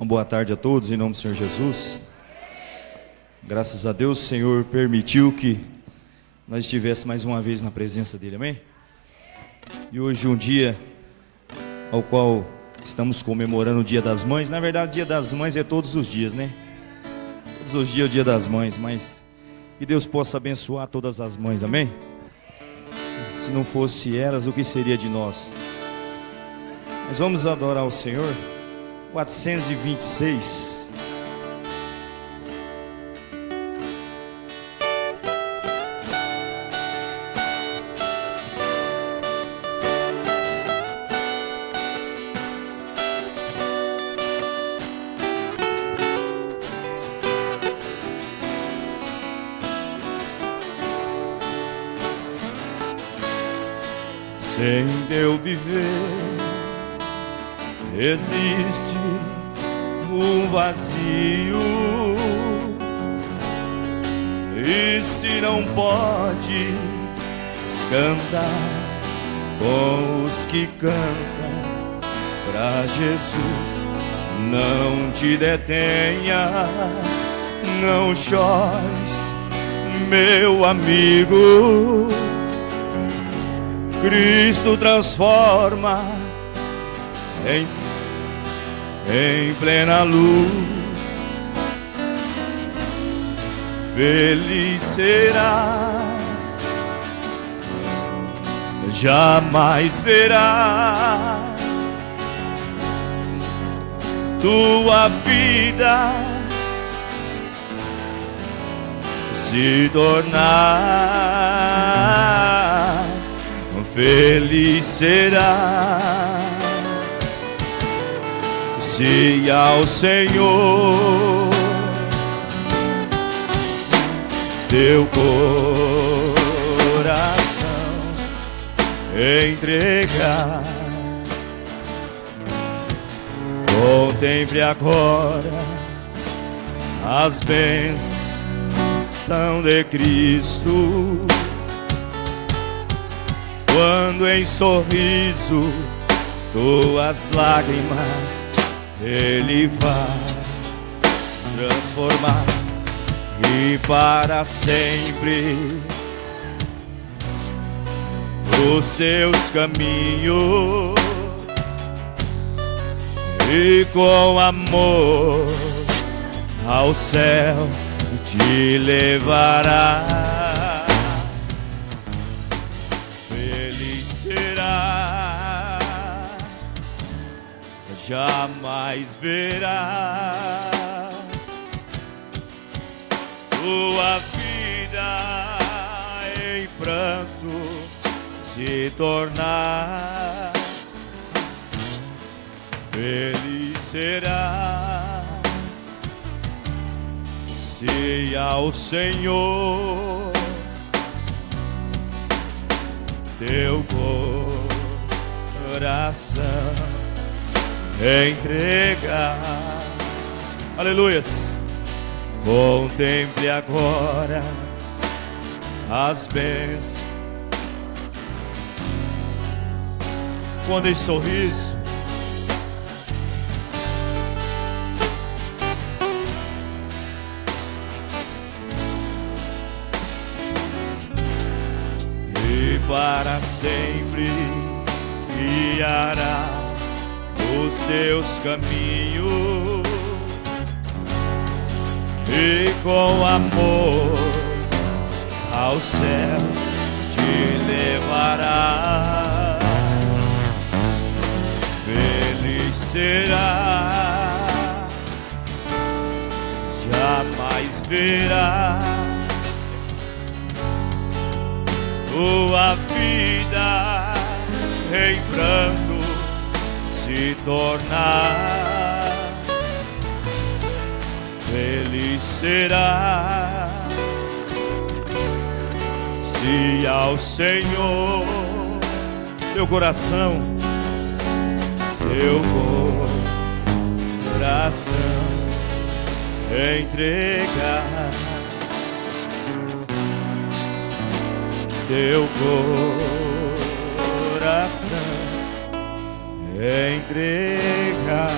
Uma boa tarde a todos, em nome do Senhor Jesus. Graças a Deus, o Senhor permitiu que nós estivéssemos mais uma vez na presença dEle, amém? E hoje um dia ao qual estamos comemorando o Dia das Mães. Na verdade, o Dia das Mães é todos os dias, né? Todos os dias é o Dia das Mães, mas que Deus possa abençoar todas as mães, amém? Se não fosse elas, o que seria de nós? Mas vamos adorar o Senhor. 426. Sem eu viver, existe um vazio. E se não podes cantar com os que cantam pra Jesus, não te detenha, não chores, meu amigo. Cristo transforma em plena luz. Feliz será, jamais verá tua vida se tornar. Feliz será se ao Senhor teu coração entregar. Contemple agora as bênçãos de Cristo, quando em sorriso tuas lágrimas Ele vai transformar, e para sempre os teus caminhos, e com amor ao céu te levará. Jamais verá tua vida em pranto se tornar. Feliz será se ao Senhor teu coração entregar. Aleluias. Contemple agora as bênçãos, quando em sorriso e para sempre guiará os teus caminhos, e com amor ao céu te levará. Feliz será, jamais verá tua vida em pranto se tornar. Feliz será se ao Senhor teu coração entregar. Teu coração entregar.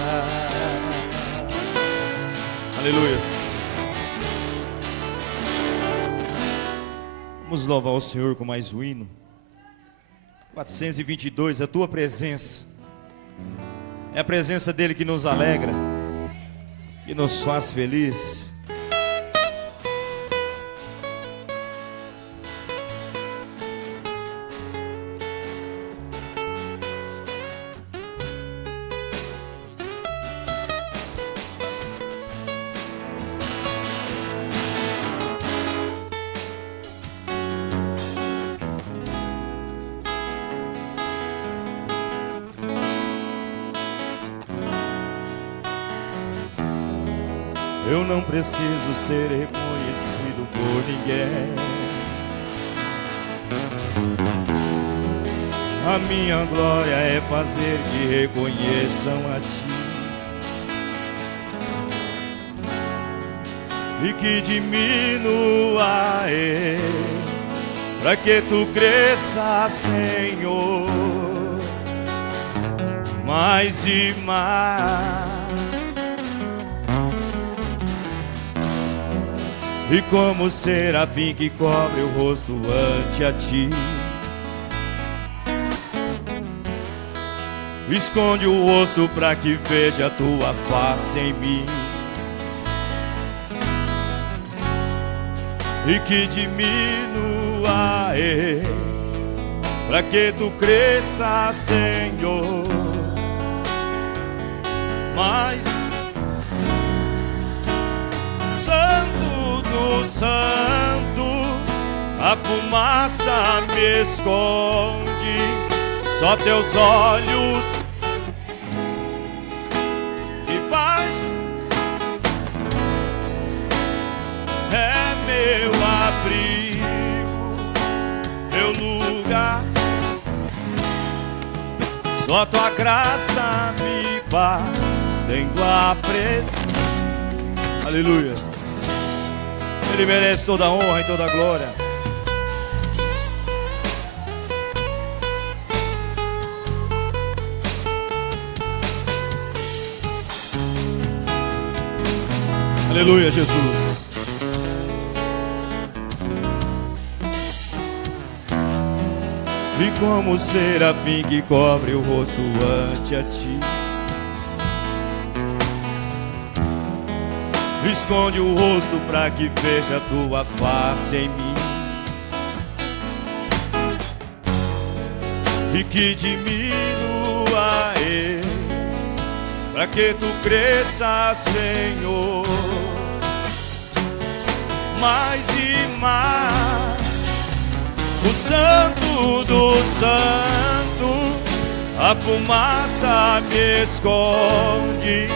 Aleluia. Vamos louvar o Senhor com mais um hino. 422, a tua presença. É a presença dele que nos alegra, que nos faz feliz. Eu não preciso ser reconhecido por ninguém. A minha glória é fazer que reconheçam a ti e que diminua para que tu cresça, Senhor, mais e mais. E como serafim que cobre o rosto ante a ti, esconde o rosto para que veja a tua face em mim, e que diminua para que tu cresça, Senhor, mais santo, a fumaça me esconde, só teus olhos debaixo é meu abrigo, meu lugar, só tua graça me bastando a presença. Aleluia. Ele merece toda a honra e toda a glória. Aleluia, Jesus. E como serafim que cobre o rosto ante a ti, esconde o rosto para que veja a tua face em mim, e que diminua para que tu cresça, Senhor, mais e mais. O santo do santo, a fumaça me esconde,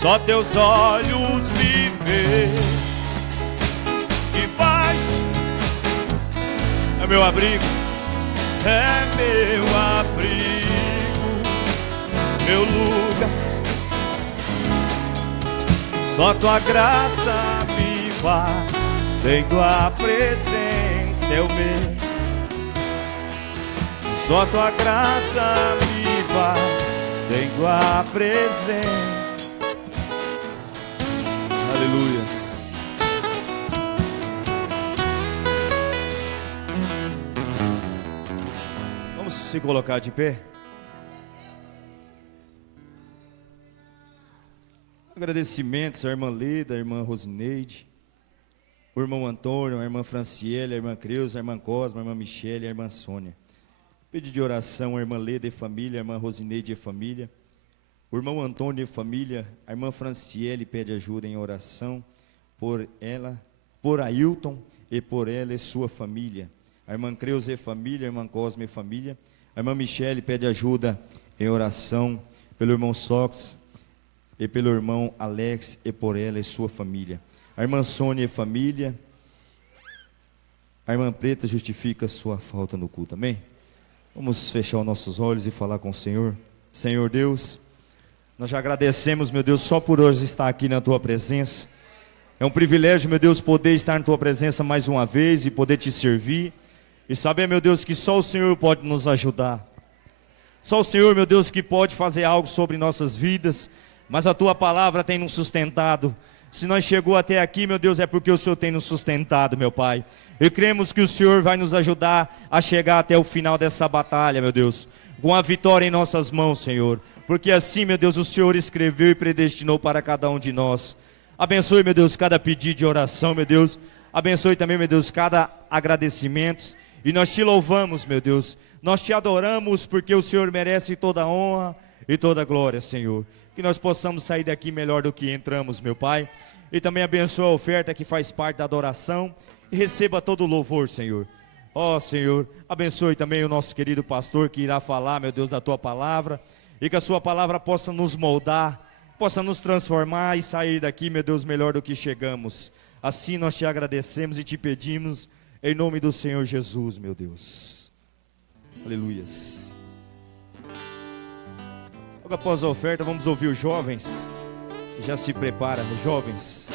só teus olhos me veem. Debaixo é meu abrigo, é meu abrigo, meu lugar. Só tua graça me faz, tendo a presença é o meu. Só tua graça me faz, tendo a presença. Aleluia. Vamos se colocar de pé. Agradecimentos à irmã Leda, à irmã Rosineide, o irmão Antônio, a irmã Franciele, a irmã Creuza, a irmã Cosma, a irmã Michele, a irmã Sônia. Pedido de oração à irmã Leda e família, a irmã Rosineide e família. O irmão Antônio e família, a irmã Franciele pede ajuda em oração por ela, por Ailton e por ela e sua família. A irmã Creuza e família, a irmã Cosme e família. A irmã Michele pede ajuda em oração pelo irmão Sox e pelo irmão Alex e por ela e sua família. A irmã Sônia e família. A irmã Preta justifica sua falta no culto, amém? Vamos fechar os nossos olhos e falar com o Senhor. Senhor Deus, nós já agradecemos, meu Deus, só por hoje estar aqui na tua presença. É um privilégio, meu Deus, poder estar na tua presença mais uma vez e poder te servir. E saber, meu Deus, que só o Senhor pode nos ajudar. Só o Senhor, meu Deus, que pode fazer algo sobre nossas vidas. Mas a tua palavra tem nos sustentado Se nós chegou até aqui, meu Deus, é porque o Senhor tem nos sustentado, meu Pai. E cremos que o Senhor vai nos ajudar a chegar até o final dessa batalha, meu Deus, com a vitória em nossas mãos, Senhor. Porque assim, meu Deus, o Senhor escreveu e predestinou para cada um de nós. Abençoe, meu Deus, cada pedido de oração, meu Deus. Abençoe também, meu Deus, cada agradecimento. E nós te louvamos, meu Deus. Nós te adoramos porque o Senhor merece toda a honra e toda a glória, Senhor. Que nós possamos sair daqui melhor do que entramos, meu Pai. E também abençoa a oferta que faz parte da adoração. E receba todo o louvor, Senhor. Ó, Senhor, abençoe também o nosso querido pastor que irá falar, meu Deus, da tua palavra. E que a sua palavra possa nos moldar, possa nos transformar e sair daqui, meu Deus, melhor do que chegamos. Assim nós te agradecemos e te pedimos, em nome do Senhor Jesus, meu Deus. Aleluias. Logo após a oferta, vamos ouvir os jovens. Já se prepara, os jovens.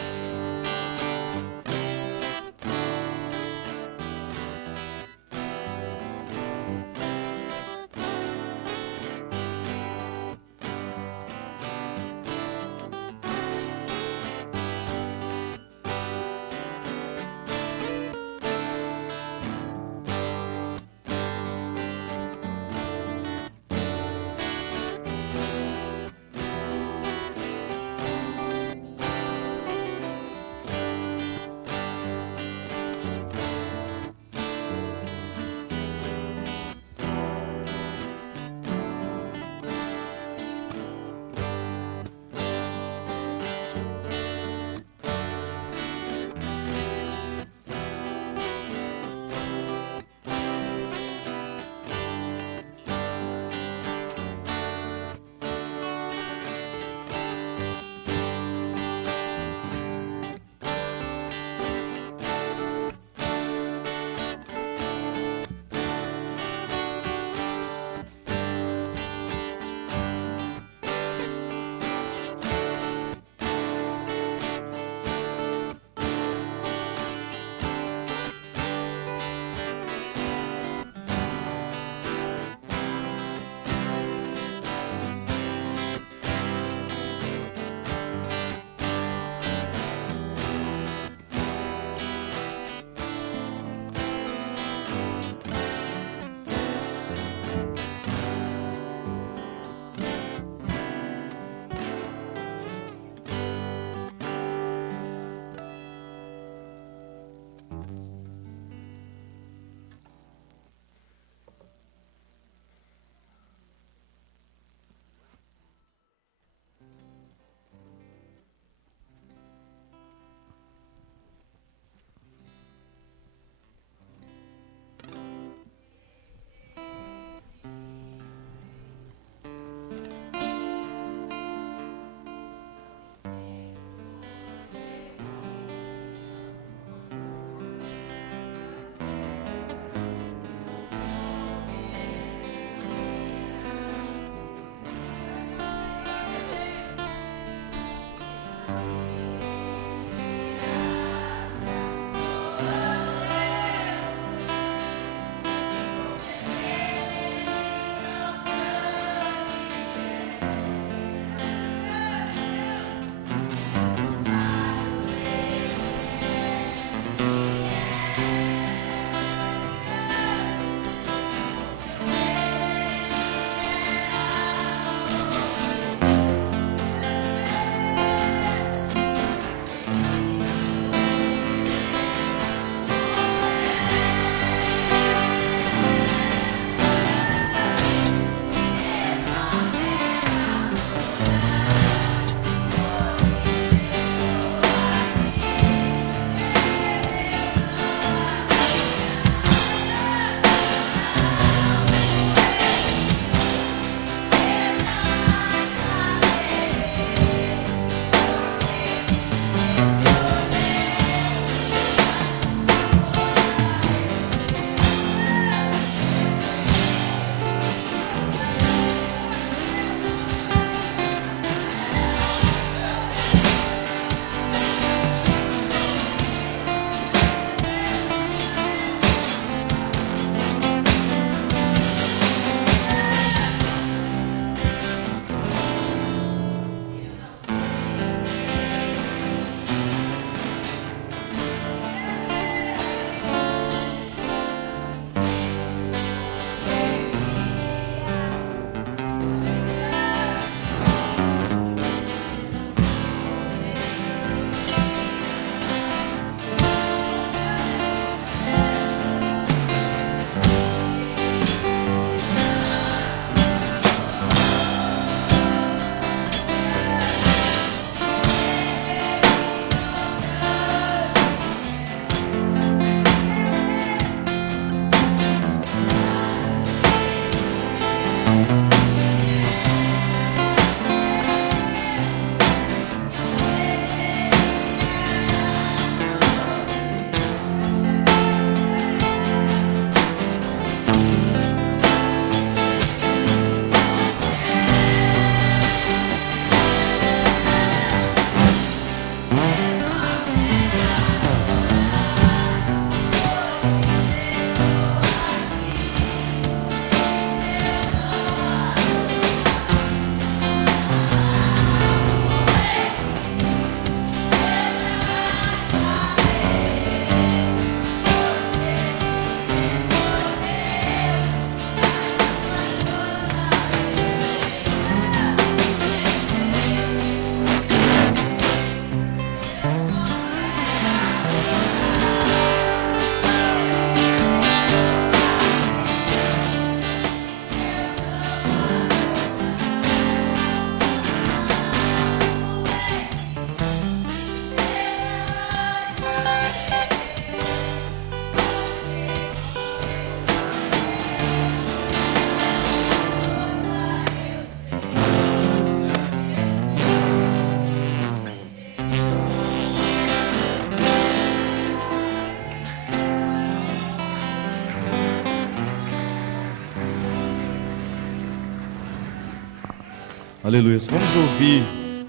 Aleluia. Vamos ouvir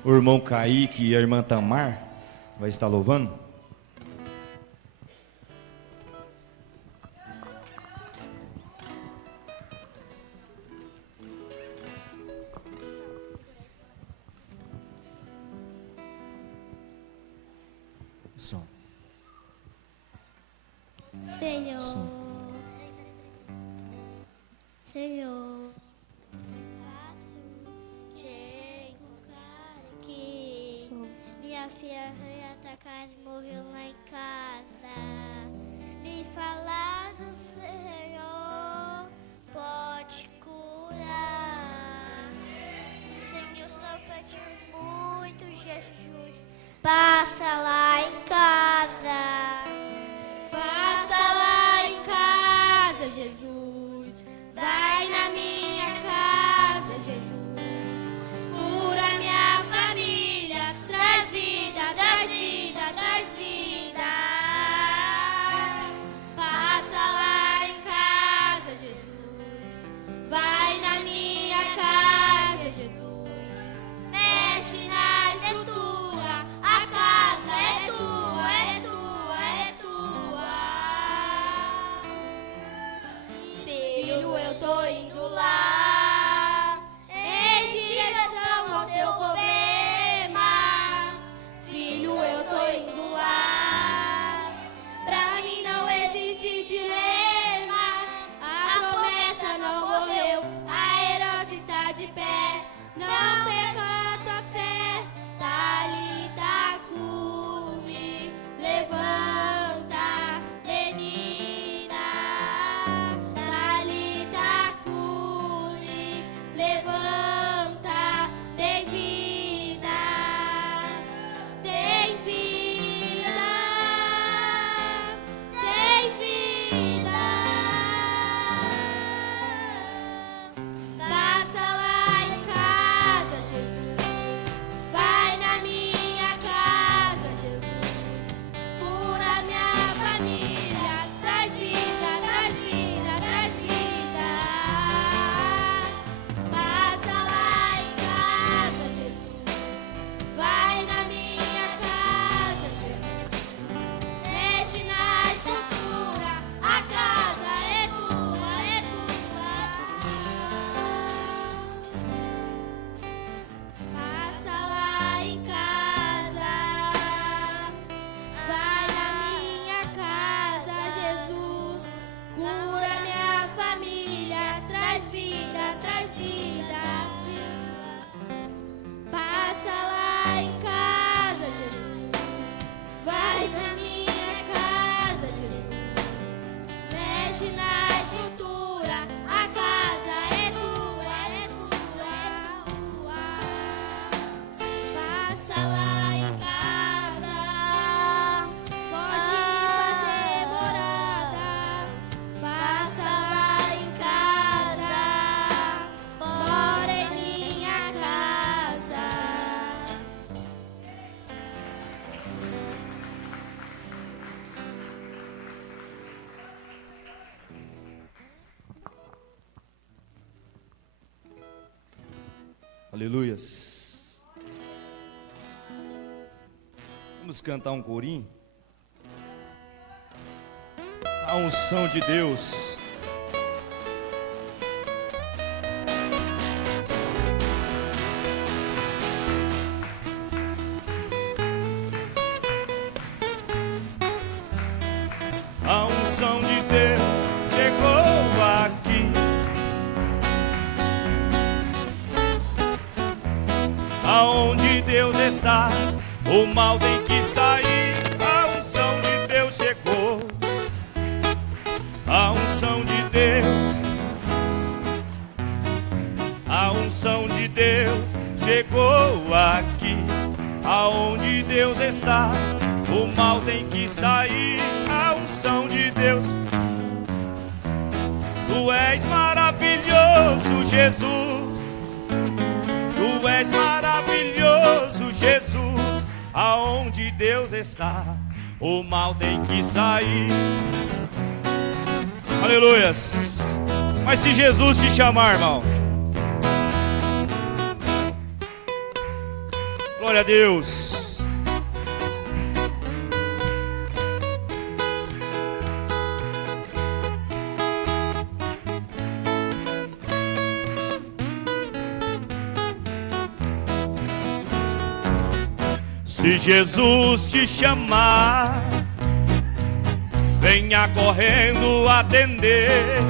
o irmão Kaique e a irmã Tamar. Vai estar louvando. Som. Senhor, Som. Senhor, faço te invocar aqui. Minha filha foi atacada e morreu lá em casa. Me falar do Senhor pode curar. O Senhor só pediu muito, Jesus. Passa lá em casa. Passa lá em casa, Jesus. Vai na minha casa, Jesus. Cura minha família. Traz vida, traz vida, traz vida. Passa lá em casa, Jesus. Vai na minha casa, Jesus. Mexe na estrutura. A casa é tua, é tua, é tua. Filho, eu tô indo lá em direção ao teu problema. Filho, eu tô indo lá. Pra mim não existe dilema. A promessa não morreu. A herança está de pé. Não perca a tua fé. Talita cumi, levanta, menina. Talita cumi, levanta, tem vida, tem vida, tem vida. Passa lá em casa, Jesus. Vai na minha casa, Jesus. Cura minha família. Traz vida, traz vida, traz vida. Passa lá em casa, Jesus. Vai na minha casa, Jesus. Mexe na estrutura. A casa é tua, é tua. Passa lá em casa, vai na minha casa, Jesus. Cura minha família, traz vida, traz vida. Passa lá em casa, Jesus. Vai na minha casa, Jesus. Mexe na estrutura, a casa é tua, é tua, é tua. Passa lá em casa, pode fazer morada. Passa lá em casa, mora em minha casa. Aleluias. Vamos cantar um corinho. A unção de Deus. A unção de Deus chegou aqui. Aonde Deus está, o mal tem que sair. A unção de Deus chegou. A unção de Deus. A unção de Deus chegou aqui. Aonde Deus está, o mal tem que sair. A unção de Deus. Tu és maravilhoso, Jesus. Tu és maravilhoso, Jesus. Aonde Deus está, o mal tem que sair. Aleluias. Mas se Jesus te chamar, irmão, Glória a Deus. Se Jesus te chamar, venha correndo atender.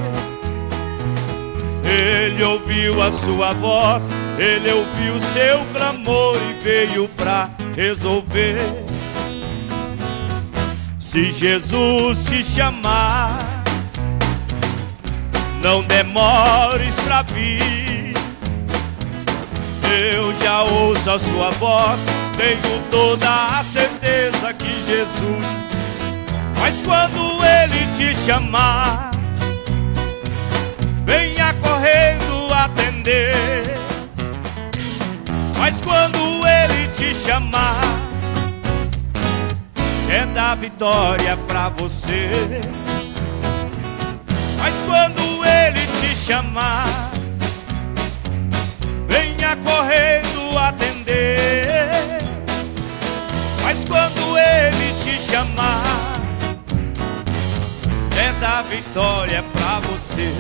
Ele ouviu a sua voz, ele ouviu seu clamor e veio pra resolver. Se Jesus te chamar, não demores pra vir. Eu já ouço a sua voz, tenho toda a certeza que Jesus. Mas quando ele te chamar, venha correndo atender. Mas quando ele te chamar, é dar vitória pra você. Mas quando ele te chamar, venha correndo atender. Mas quando ele te chamar, é dar vitória pra você.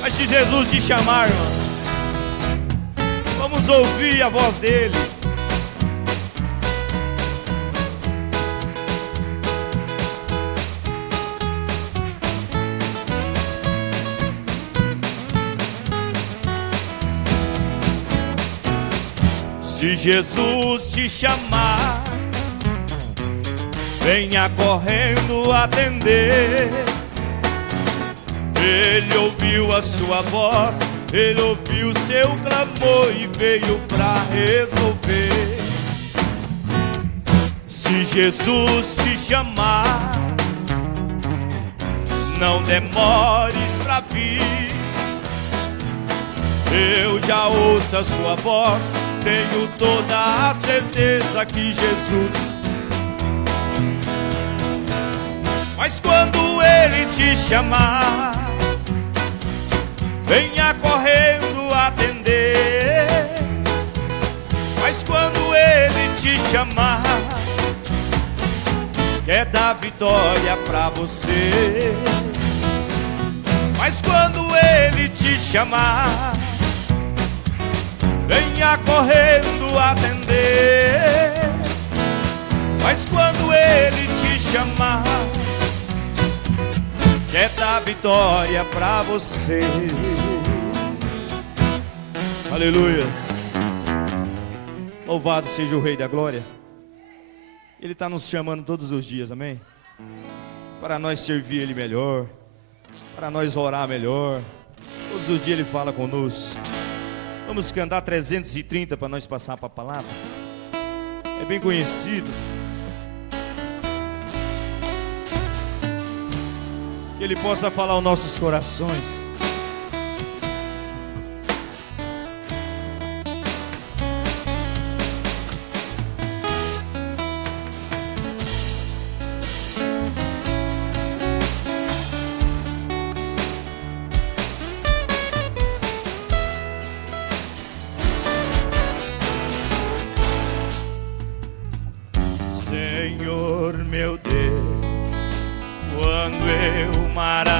Mas se Jesus te chamar, irmão, vamos ouvir a voz dele. Se Jesus te chamar, venha correndo atender. Ele ouviu a sua voz, ele ouviu seu clamor e veio pra resolver. Se Jesus te chamar, não demores pra vir. Eu já ouço a sua voz, tenho toda a certeza que Jesus. Mas quando ele te chamar, venha correndo atender. Mas quando ele te chamar, quer dar vitória pra você. Mas quando ele te chamar, venha correndo atender. Mas quando ele te chamar, quer dar vitória pra você. Aleluias. Louvado seja o Rei da Glória. Ele está nos chamando todos os dias, amém? Para nós servir Ele melhor, para nós orar melhor. Todos os dias Ele fala conosco. Vamos cantar 330 para nós passar para a palavra. É bem conhecido. Que Ele possa falar aos nossos corações. Senhor meu Deus, quando eu maravilhar,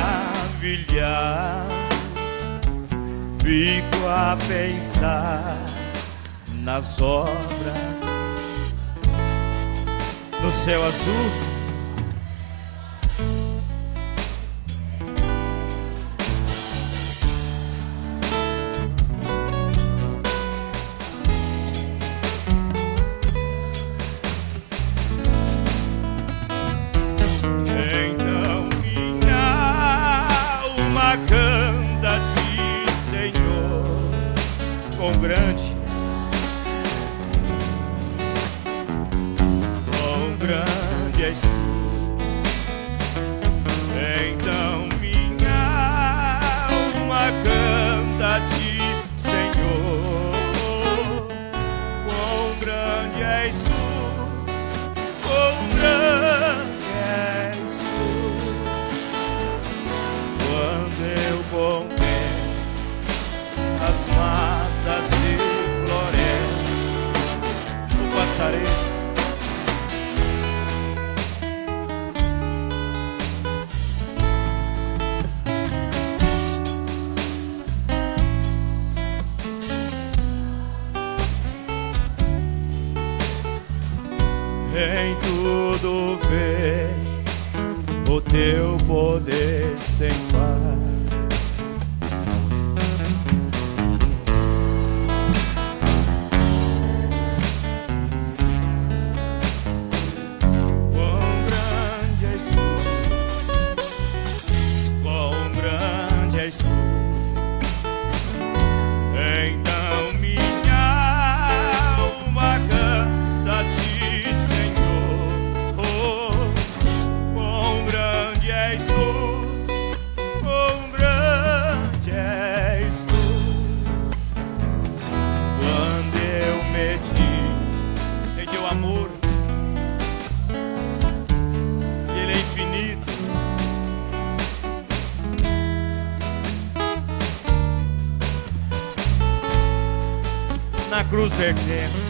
fico a pensar nas obras no céu azul. Quão grande és tu. Então minha alma canta-te, Senhor. Quão grande és tu, quão grande és tu. Quando eu contemplo as matas e florestas, em tudo ver o teu poder sem par. Quão grande és tu, quão grande és tu. Então minha alma canta a ti, Senhor. Oh, quão grande és tu, quão grande és tu. Quando eu medito em teu amor, ele é infinito. Na cruz do eterno,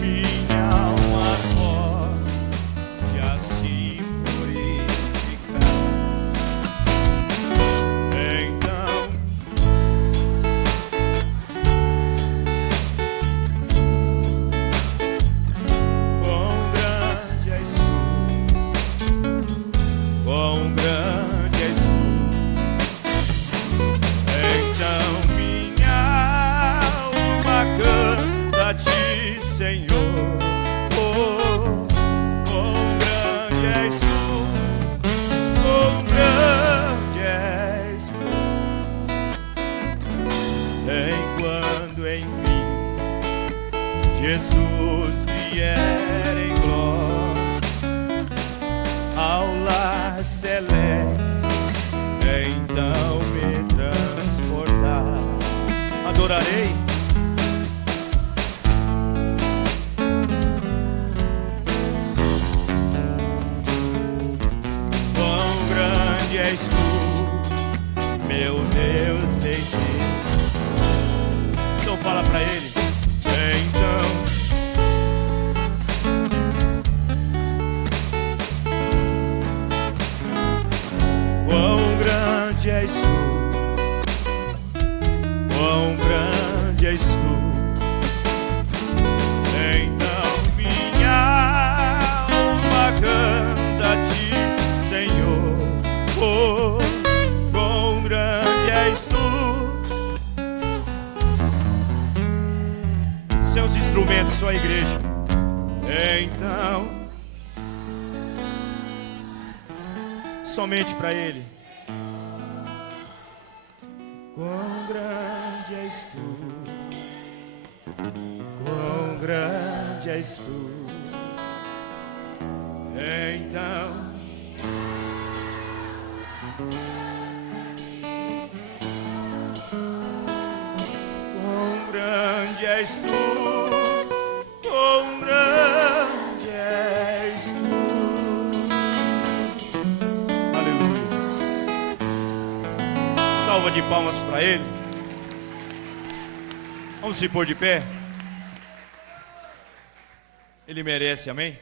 minha alma pode assim purificar. Então quão grande és tu, quão grande és tu. Então minha alma canta a ti, Senhor. Oh, quão grande és tu, quão grande és tu. Enquanto enfim Jesus vier em glória ao lar celeste, então me transportar. Adorarei. Quão grande és tu, meu Deus, em ti. Então fala pra ele. Então quão grande és tu, quão grande és tu. Então minha alma canta a ti, Senhor. Oh, quão grande és tu. Seus instrumentos, sua igreja. Então somente para ele. Quão grande és tu, quão grande és tu. Então quão grande és tu, quão grande és tu. Aleluia. Salva de palmas para ele. Vamos se pôr de pé. Ele merece, amém?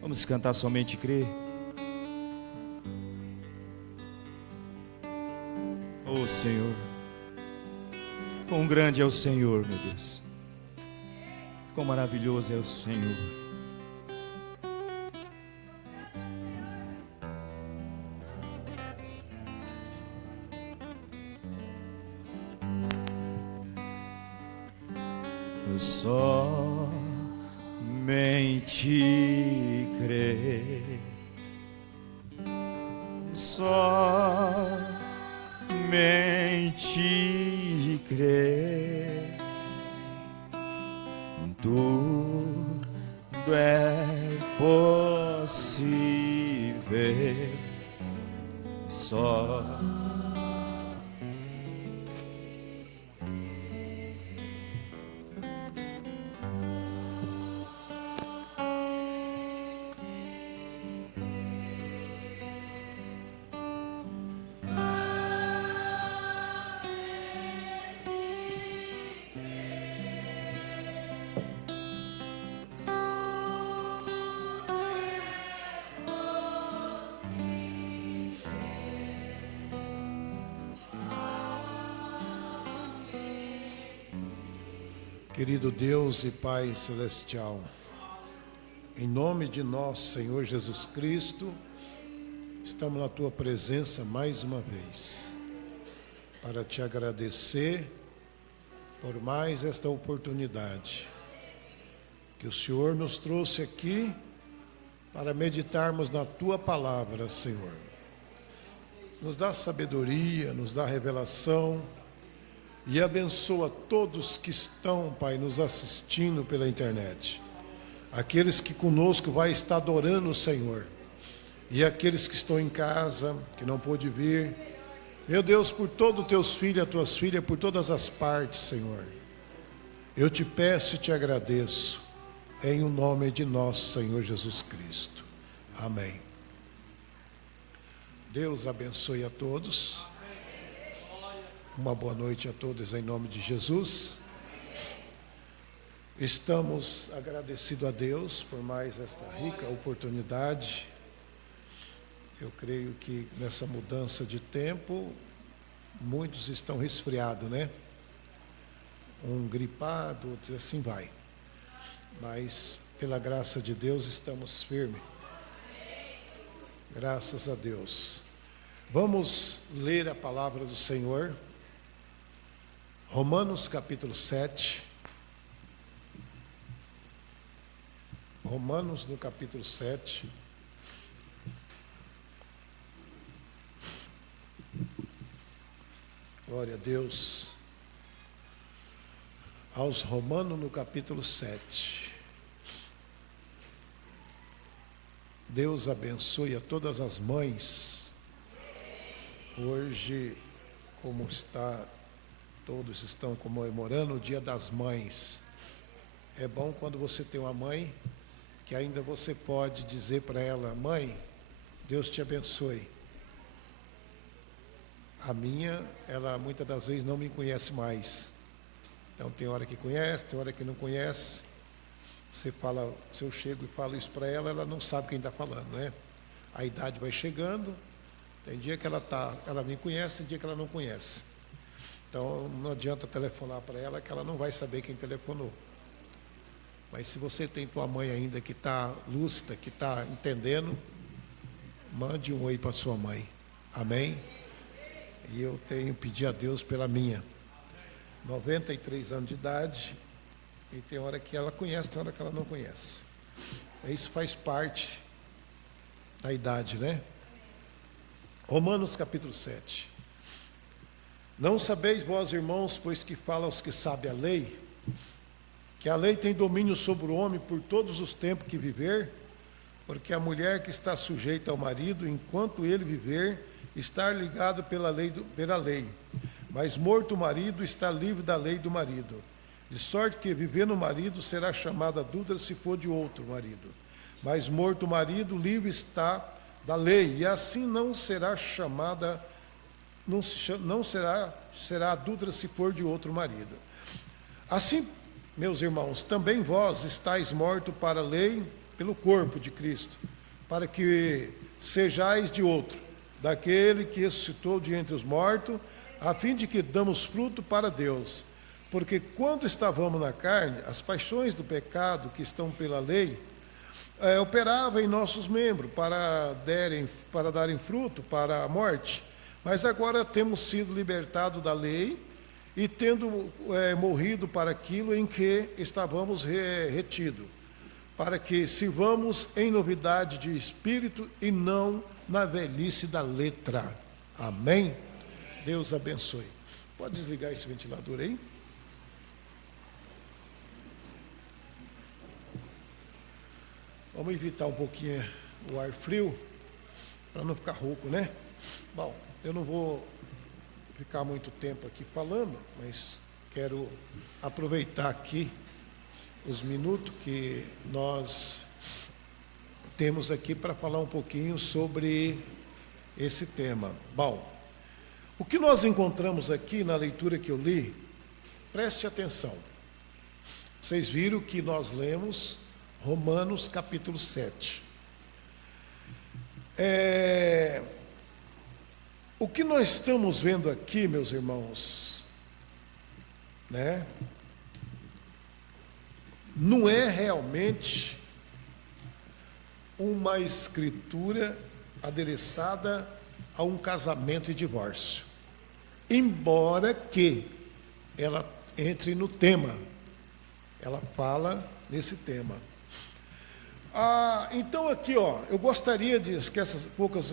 Vamos cantar somente crer. Oh Senhor, quão grande é o Senhor, meu Deus. Quão maravilhoso é o Senhor. Somente crer, somente crer, tudo é possível. Só Querido Deus e Pai Celestial, em nome de nosso Senhor Jesus Cristo, estamos na Tua presença mais uma vez, para Te agradecer por mais esta oportunidade que o Senhor nos trouxe aqui para meditarmos na Tua palavra, Senhor. Nos dá sabedoria, nos dá revelação, e abençoa todos que estão, Pai, nos assistindo pela internet. Aqueles que conosco vai estar adorando o Senhor. E aqueles que estão em casa, que não pôde vir. Meu Deus, por todos os teus filhos e as tuas filhas, por todas as partes, Senhor. Eu te peço e te agradeço, em o nome de nosso Senhor Jesus Cristo. Amém. Deus abençoe a todos. Uma boa noite a todos em nome de Jesus. Estamos agradecidos a Deus por mais esta rica oportunidade. Eu creio que nessa mudança de tempo, muitos estão resfriados, né? Um gripado, outros assim vai. Mas pela graça de Deus estamos firmes. Graças a Deus. Vamos ler a palavra do Senhor. Romanos capítulo 7. Romanos no capítulo 7. Glória a Deus. Aos Romanos no capítulo 7. Deus abençoe a todas as mães. Hoje, como todos estão comemorando o Dia das Mães. É bom quando você tem uma mãe que ainda você pode dizer para ela: mãe, Deus te abençoe. A minha, ela muitas das vezes não me conhece mais. Então tem hora que conhece, tem hora que não conhece. Você fala, se eu chego e falo isso para ela, ela não sabe quem está falando, né? A idade vai chegando, tem dia que ela me conhece, tem dia que ela não conhece. Então, não adianta telefonar para ela, que ela não vai saber quem telefonou. Mas se você tem tua mãe ainda que está lúcida, que está entendendo, mande um oi para sua mãe. Amém? E eu tenho pedido a Deus pela minha. 93 anos de idade, e tem hora que ela conhece, tem hora que ela não conhece. Isso faz parte da idade, né? Romanos capítulo 7. Não sabeis vós, irmãos, pois que fala aos que sabem a lei, que a lei tem domínio sobre o homem por todos os tempos que viver, porque a mulher que está sujeita ao marido, enquanto ele viver, está ligada pela lei. Mas morto o marido, está livre da lei do marido. De sorte que vivendo o marido será chamada adúltera se for de outro marido. Mas morto o marido, livre está da lei, e assim não será chamada será adúltera se for de outro marido. Assim, meus irmãos, também vós estáis mortos para a lei pelo corpo de Cristo, para que sejais de outro, daquele que ressuscitou de entre os mortos, a fim de que damos fruto para Deus. Porque quando estávamos na carne, as paixões do pecado que estão pela lei operavam em nossos membros para darem fruto para a morte. Mas agora temos sido libertados da lei e tendo morrido para aquilo em que estávamos retidos, para que sirvamos em novidade de espírito e não na velhice da letra. Amém? Deus abençoe. Pode desligar esse ventilador aí? Vamos evitar um pouquinho o ar frio, para não ficar rouco, né? Bom, eu não vou ficar muito tempo aqui falando, mas quero aproveitar aqui os minutos que nós temos aqui para falar um pouquinho sobre esse tema. Bom, o que nós encontramos aqui na leitura que eu li, preste atenção. Vocês viram que nós lemos Romanos capítulo 7. O que nós estamos vendo aqui, meus irmãos, né? não é realmente uma escritura adereçada a um casamento e divórcio, embora que ela entre no tema, ela fala nesse tema. Então aqui, eu gostaria que essas poucas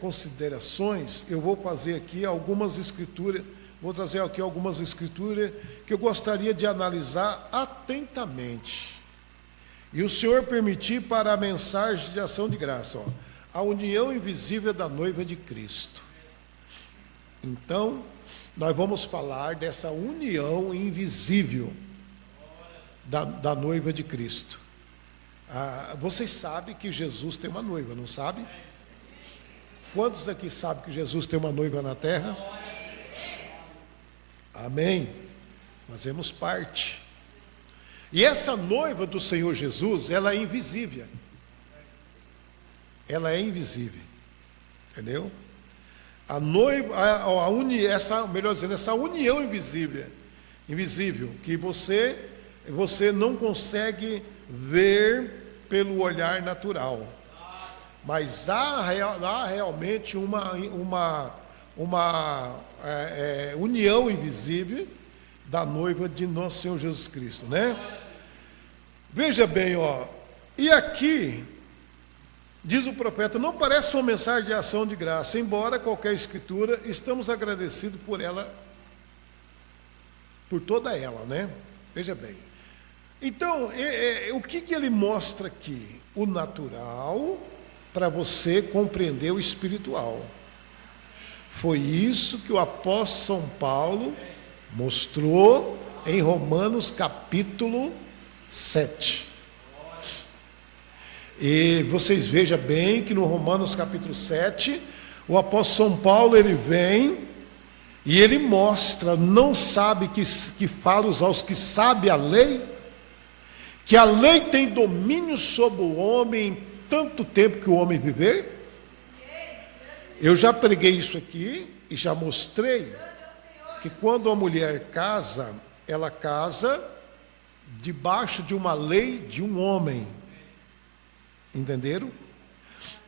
considerações, eu vou fazer aqui algumas escrituras, vou trazer aqui algumas escrituras que eu gostaria de analisar atentamente. E o Senhor permitir para a mensagem de ação de graça, a união invisível da noiva de Cristo. Então, nós vamos falar dessa união invisível da noiva de Cristo. Vocês sabem que Jesus tem uma noiva, não sabem? Quantos aqui sabem que Jesus tem uma noiva na terra? Amém. Fazemos parte. E essa noiva do Senhor Jesus, ela é invisível. Ela é invisível. Entendeu? A noiva, melhor dizendo, essa união invisível, que você não consegue ver pelo olhar natural. Mas há realmente uma união invisível da noiva de nosso Senhor Jesus Cristo, né? Veja bem, e aqui diz o profeta, não parece uma mensagem de ação de graça, embora qualquer escritura, estamos agradecidos por ela, por toda ela, né? Veja bem. Então, o que ele mostra aqui? O natural para você compreender o espiritual. Foi isso que o apóstolo São Paulo mostrou em Romanos capítulo 7. E vocês vejam bem que no Romanos capítulo 7, o apóstolo São Paulo, ele vem e ele mostra, não sabe que fala aos que sabem a lei, que a lei tem domínio sobre o homem em tanto tempo que o homem viver. Eu já preguei isso aqui e já mostrei que quando uma mulher casa, ela casa debaixo de uma lei de um homem. Entenderam?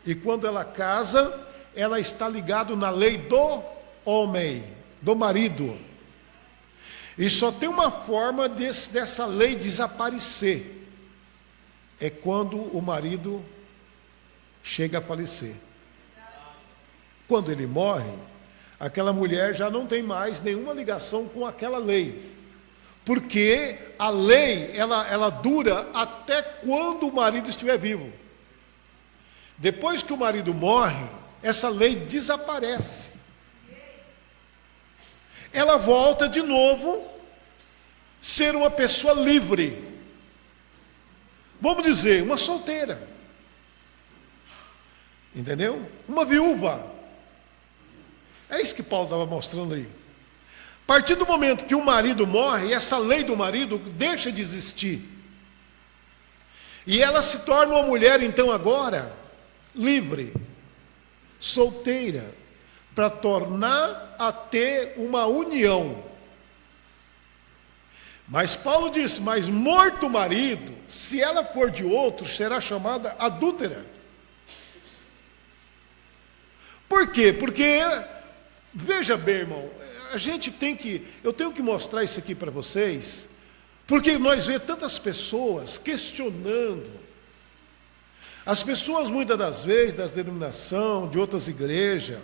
E quando ela casa, ela está ligada na lei do homem, do marido. E só tem uma forma dessa lei desaparecer. É quando o marido chega a falecer. Quando ele morre, aquela mulher já não tem mais nenhuma ligação com aquela lei. Porque a lei, ela dura até quando o marido estiver vivo. Depois que o marido morre, essa lei desaparece. Ela volta de novo a ser uma pessoa livre. Vamos dizer, uma solteira. Entendeu? Uma viúva. É isso que Paulo estava mostrando aí. A partir do momento que o marido morre, essa lei do marido deixa de existir. E ela se torna uma mulher, então, agora, livre, solteira, para tornar a ter uma união. Mas Paulo diz, mas morto o marido, se ela for de outro, será chamada adúltera. Por quê? Porque, veja bem, irmão, eu tenho que mostrar isso aqui para vocês, porque nós vemos tantas pessoas questionando. As pessoas, muitas das vezes, das denominações, de outras igrejas,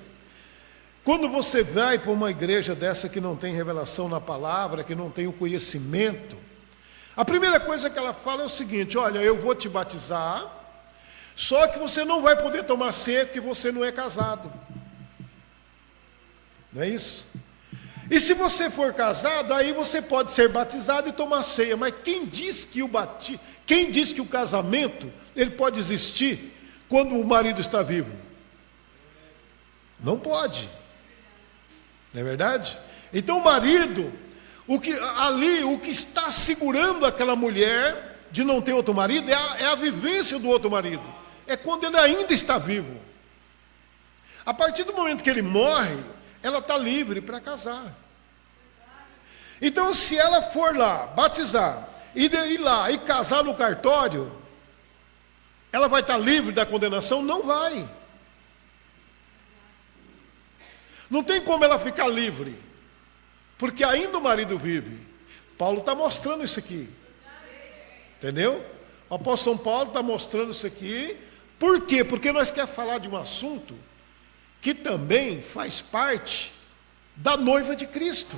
quando você vai para uma igreja dessa que não tem revelação na palavra, que não tem o conhecimento, a primeira coisa que ela fala é o seguinte: olha, eu vou te batizar, só que você não vai poder tomar ceia porque você não é casado. Não é isso? E se você for casado, aí você pode ser batizado e tomar ceia. Mas quem diz que o casamento ele pode existir quando o marido está vivo? Não pode. Não é verdade? Então o marido, o que está segurando aquela mulher de não ter outro marido é a vivência do outro marido. É quando ele ainda está vivo. A partir do momento que ele morre, ela está livre para casar. Então, se ela for lá batizar e de ir lá e casar no cartório, ela vai estar livre da condenação? Não vai. Não tem como ela ficar livre, porque ainda o marido vive. Paulo está mostrando isso aqui. Entendeu? O apóstolo São Paulo está mostrando isso aqui. Por quê? Porque nós queremos falar de um assunto que também faz parte da noiva de Cristo.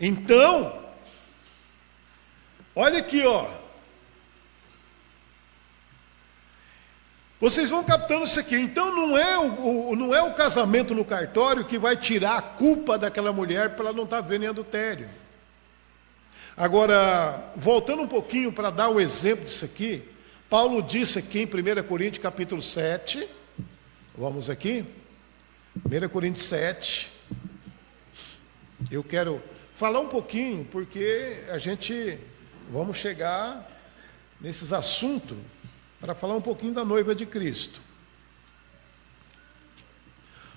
Então, olha aqui, ó. Vocês vão captando isso aqui. Então não é o casamento no cartório que vai tirar a culpa daquela mulher para ela não estar vendo em adultério. Agora, voltando um pouquinho para dar o exemplo disso aqui, Paulo disse aqui em 1 Coríntios capítulo 7, vamos aqui, 1 Coríntios 7, eu quero falar um pouquinho, porque vamos chegar nesses assuntos, para falar um pouquinho da noiva de Cristo.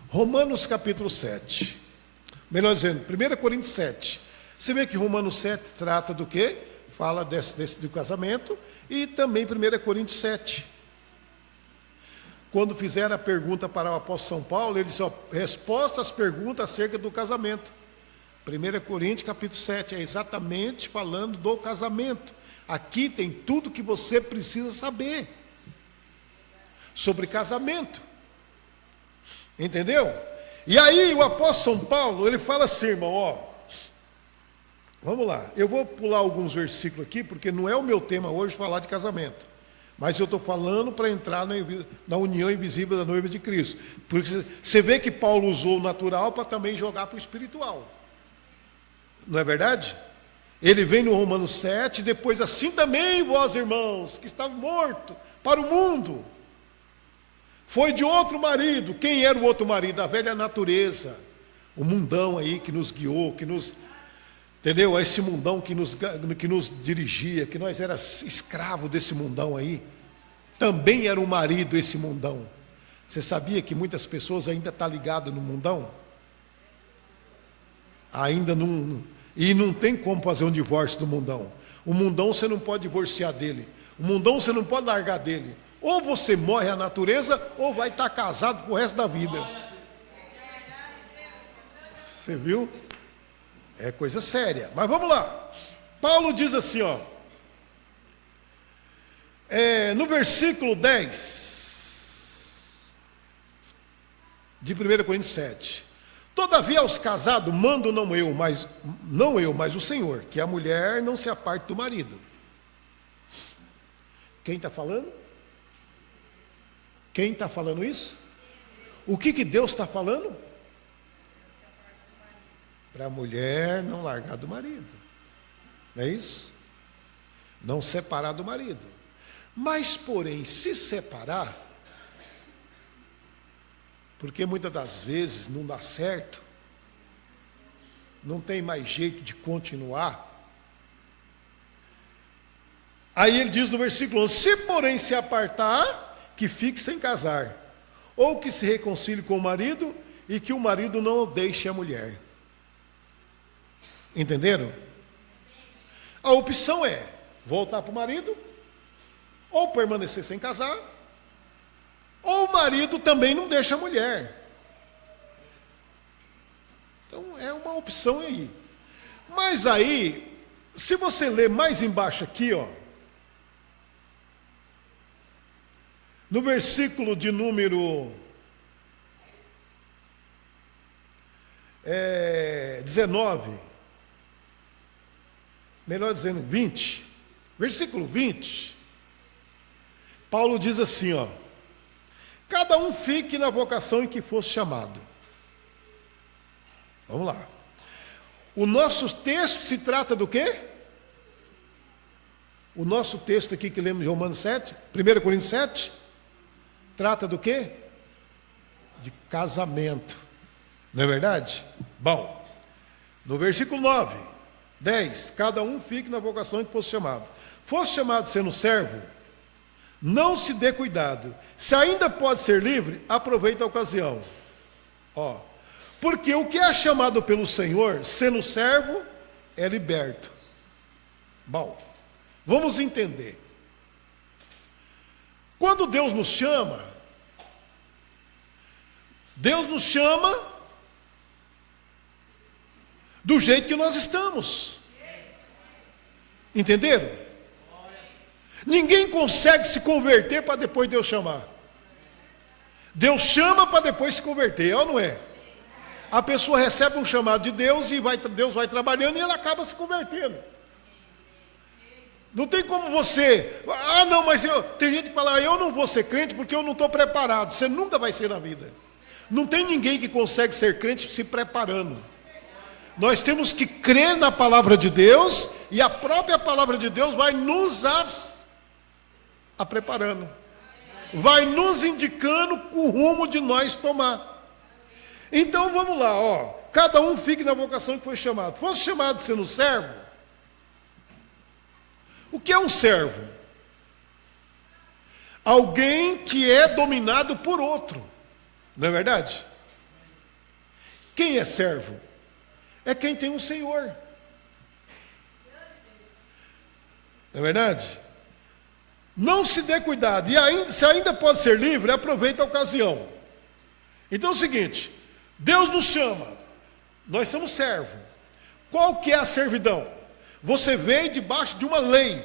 Romanos capítulo 7, melhor dizendo, 1 Coríntios 7, você vê que Romanos 7 trata do quê? Fala do casamento, e também 1 Coríntios 7. Quando fizeram a pergunta para o apóstolo São Paulo, ele disse, ó, resposta às perguntas acerca do casamento. 1 Coríntios capítulo 7, é exatamente falando do casamento. Aqui tem tudo que você precisa saber sobre casamento. Entendeu? E aí o apóstolo São Paulo, ele fala assim, irmão, ó, vamos lá, eu vou pular alguns versículos aqui, porque não é o meu tema hoje falar de casamento, mas eu estou falando para entrar na união invisível da noiva de Cristo, porque você vê que Paulo usou o natural para também jogar para o espiritual, não é verdade? Ele vem no Romanos 7, depois assim também vós, irmãos, que estavam mortos para o mundo, foi de outro marido. Quem era o outro marido? A velha natureza, o mundão aí que nos guiou, que nos... Entendeu? Esse mundão que nos dirigia, que nós éramos escravos desse mundão aí, também era um marido esse mundão. Você sabia que muitas pessoas ainda estão ligadas no mundão? Ainda não... E não tem como fazer um divórcio do mundão. O mundão você não pode divorciar dele. O mundão você não pode largar dele. Ou você morre à natureza, ou vai estar casado pro resto da vida. Você viu? É coisa séria. Mas vamos lá. Paulo diz assim, ó. No versículo 10 de 1 Coríntios 7. Todavia aos casados mando não eu, mas o Senhor, que a mulher não se aparte do marido. Quem está falando? Quem está falando isso? O que Deus está falando? Para a mulher não largar do marido. Não é isso? Não separar do marido. Mas, porém, se separar, porque muitas das vezes não dá certo, não tem mais jeito de continuar. Aí ele diz no versículo 11, se porém se apartar, que fique sem casar, ou que se reconcilie com o marido, e que o marido não deixe a mulher. Entenderam? A opção é voltar para o marido, ou permanecer sem casar, ou o marido também não deixa a mulher. Então é uma opção aí. Mas aí, se você ler mais embaixo aqui, ó, no versículo de número 19, melhor dizendo 20, versículo 20, Paulo diz assim, ó, cada um fique na vocação em que fosse chamado. Vamos lá. O nosso texto se trata do quê? O nosso texto aqui que lemos de Romanos 7, 1 Coríntios 7, trata do quê? De casamento. Não é verdade? Bom, no versículo 9, 10, cada um fique na vocação em que fosse chamado. Fosse chamado sendo servo, não se dê cuidado. Se ainda pode ser livre, aproveite a ocasião. Ó, porque o que é chamado pelo Senhor, sendo servo, é liberto. Bom, vamos entender. Quando Deus nos chama do jeito que nós estamos. Entenderam? Ninguém consegue se converter para depois Deus chamar. Deus chama para depois se converter, é ou não é? A pessoa recebe um chamado de Deus e Deus vai trabalhando e ela acaba se convertendo. Não tem como você, não, mas tem gente que fala, eu não vou ser crente porque eu não estou preparado. Você nunca vai ser na vida. Não tem ninguém que consegue ser crente se preparando. Nós temos que crer na palavra de Deus e a própria palavra de Deus vai nos preparando. Vai nos indicando o rumo de nós tomar. Então vamos lá, cada um fique na vocação que foi chamado. Fosse chamado sendo servo. O que é um servo? Alguém que é dominado por outro. Não é verdade? Quem é servo? É quem tem um senhor. Não é verdade? Não se dê cuidado. E se ainda pode ser livre, aproveita a ocasião. Então é o seguinte, Deus nos chama, nós somos servos. Qual que é a servidão? Você veio debaixo de uma lei.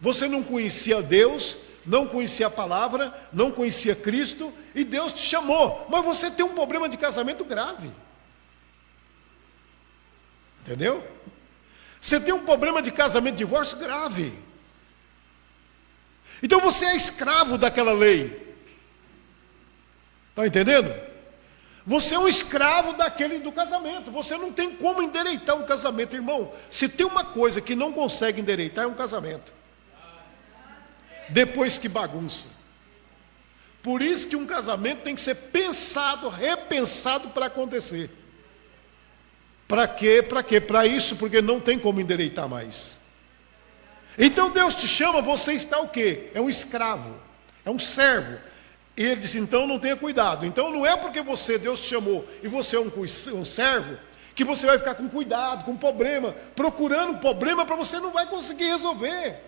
Você não conhecia Deus, não conhecia a palavra, não conhecia Cristo, e Deus te chamou. Mas você tem um problema de casamento grave. Entendeu? Você tem um problema de casamento, de divórcio grave. Então você é escravo daquela lei. Está entendendo? Você é um escravo do casamento. Você não tem como endireitar um casamento, irmão. Se tem uma coisa que não consegue endireitar, é um casamento. Depois que bagunça. Por isso que um casamento tem que ser pensado, repensado para acontecer. Para quê? Para quê? Para isso, porque não tem como endireitar mais. Então Deus te chama, você está o quê? É um escravo, é um servo. E ele disse, então não tenha cuidado. Então não é porque Deus te chamou e você é um servo, que você vai ficar com cuidado, com problema, procurando problema para você não vai conseguir resolver.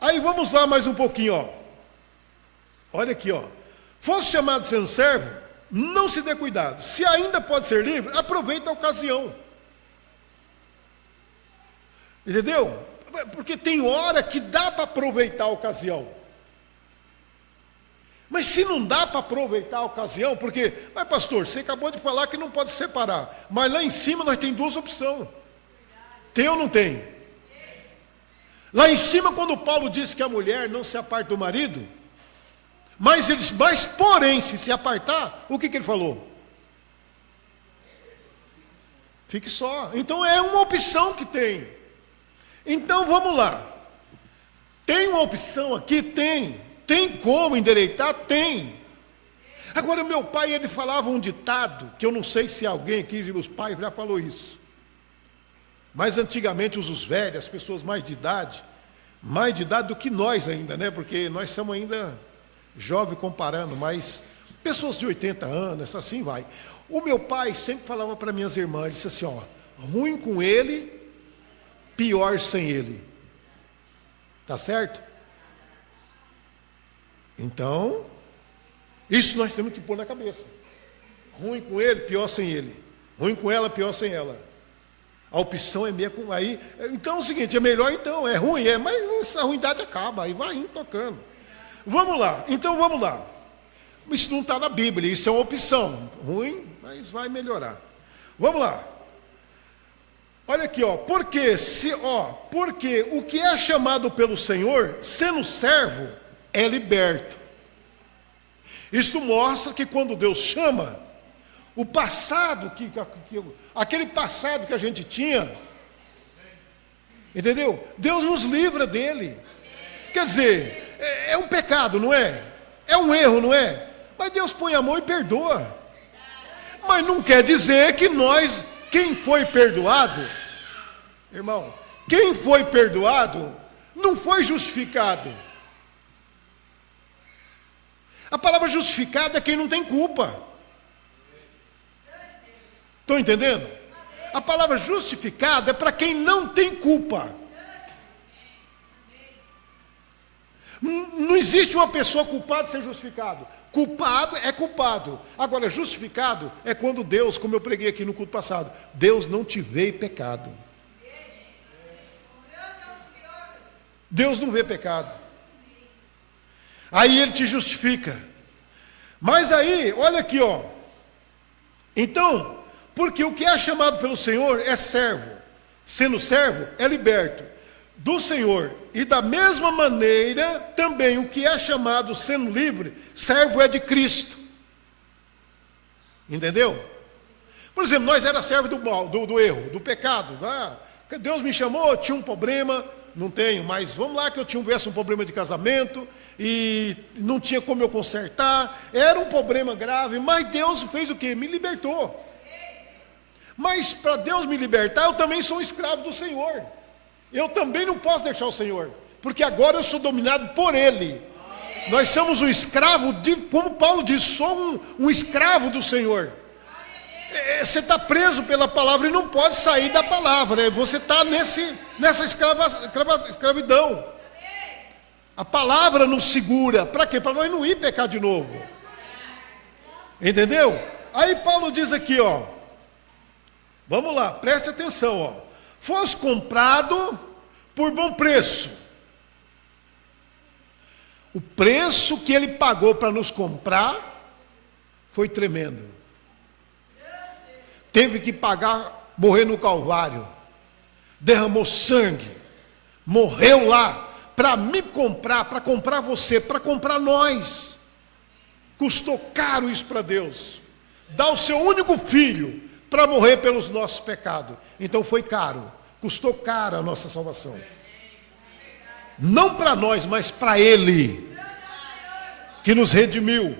Aí vamos lá mais um pouquinho, Olha aqui, Fosse chamado sendo servo, não se dê cuidado. Se ainda pode ser livre, aproveita a ocasião. Entendeu? Porque tem hora que dá para aproveitar a ocasião. Mas se não dá para aproveitar a ocasião, porque, mas pastor, você acabou de falar que não pode separar. Mas lá em cima nós temos duas opções. Tem ou não tem? Lá em cima, quando Paulo disse que a mulher não se aparta do marido, mas porém, se apartar, o que ele falou? Fique só. Então é uma opção que tem. Então vamos lá. Tem uma opção aqui? Tem. Tem como endireitar? Tem. Agora, meu pai, ele falava um ditado, que eu não sei se alguém aqui, os pais, já falou isso. Mas antigamente os velhos, as pessoas mais de idade do que nós ainda, né? Porque nós somos ainda jovens comparando, mas pessoas de 80 anos, assim vai. O meu pai sempre falava para minhas irmãs, ele disse assim, ruim com ele, pior sem ele. Tá certo? Então, isso nós temos que pôr na cabeça. Ruim com ele, pior sem ele. Ruim com ela, pior sem ela. A opção é meia com aí. Então é o seguinte, é melhor então, é ruim, mas essa ruindade acaba, aí vai indo tocando. Vamos lá, então vamos lá. Isso não está na Bíblia, isso é uma opção. Ruim, mas vai melhorar. Vamos lá. Olha aqui, porque o que é chamado pelo Senhor, sendo servo, é liberto. Isto mostra que quando Deus chama, o passado, aquele passado que a gente tinha, entendeu? Deus nos livra dele. Quer dizer, é um pecado, não é? É um erro, não é? Mas Deus põe a mão e perdoa. Mas não quer dizer que quem foi perdoado, irmão, quem foi perdoado, não foi justificado. A palavra justificado é quem não tem culpa. Estão entendendo? A palavra justificado é para quem não tem culpa. Não existe uma pessoa culpada sem justificado. Culpado é culpado. Agora, justificado é quando Deus, como eu preguei aqui no culto passado, Deus não te vê pecado. Deus não vê pecado. Aí Ele te justifica. Mas aí, olha aqui, ó. Então, porque o que é chamado pelo Senhor é servo. Sendo servo, é liberto do Senhor. E da mesma maneira, também o que é chamado sendo livre, servo é de Cristo. Entendeu? Por exemplo, nós era servo do mal, do erro, do pecado. Deus me chamou, tinha um problema, não tenho, mas vamos lá que eu tivesse um problema de casamento e não tinha como eu consertar, era um problema grave, mas Deus fez o quê? Me libertou. Mas para Deus me libertar, eu também sou um escravo do Senhor. Eu também não posso deixar o Senhor, porque agora eu sou dominado por Ele. Nós somos um escravo, como Paulo diz, sou um escravo do Senhor. Você está preso pela palavra e não pode sair da palavra. Você está nessa escravidão. A palavra nos segura. Para quê? Para nós não ir pecar de novo. Entendeu? Aí Paulo diz aqui, ó. Vamos lá, preste atenção, ó. Fosse comprado por bom preço. O preço que ele pagou para nos comprar foi tremendo. Teve que pagar, morrer no Calvário. Derramou sangue. Morreu lá para me comprar, para comprar você, para comprar nós. Custou caro isso para Deus. Dá o seu único filho para morrer pelos nossos pecados. Então foi caro, custou caro a nossa salvação. Não para nós, mas para Ele, que nos redimiu.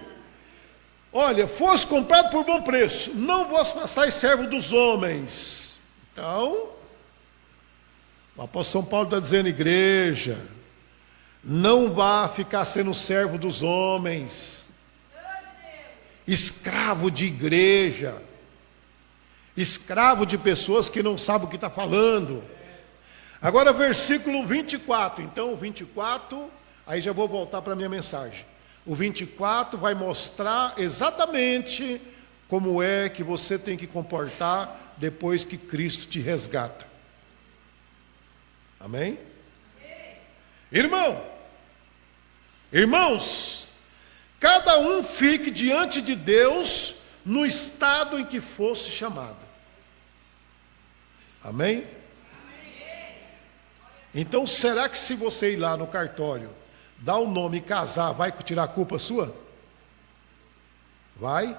Olha, fosse comprado por bom preço, não vos façais servo dos homens. Então, o apóstolo São Paulo está dizendo, igreja, não vá ficar sendo servo dos homens, escravo de igreja, escravo de pessoas que não sabem o que está falando. Agora versículo 24, então o 24, aí já vou voltar para a minha mensagem. O 24 vai mostrar exatamente como é que você tem que comportar depois que Cristo te resgata. Amém? Irmãos, cada um fique diante de Deus no estado em que fosse chamado. Amém? Então, será que se você ir lá no cartório, dar o nome e casar, vai tirar a culpa sua? Vai?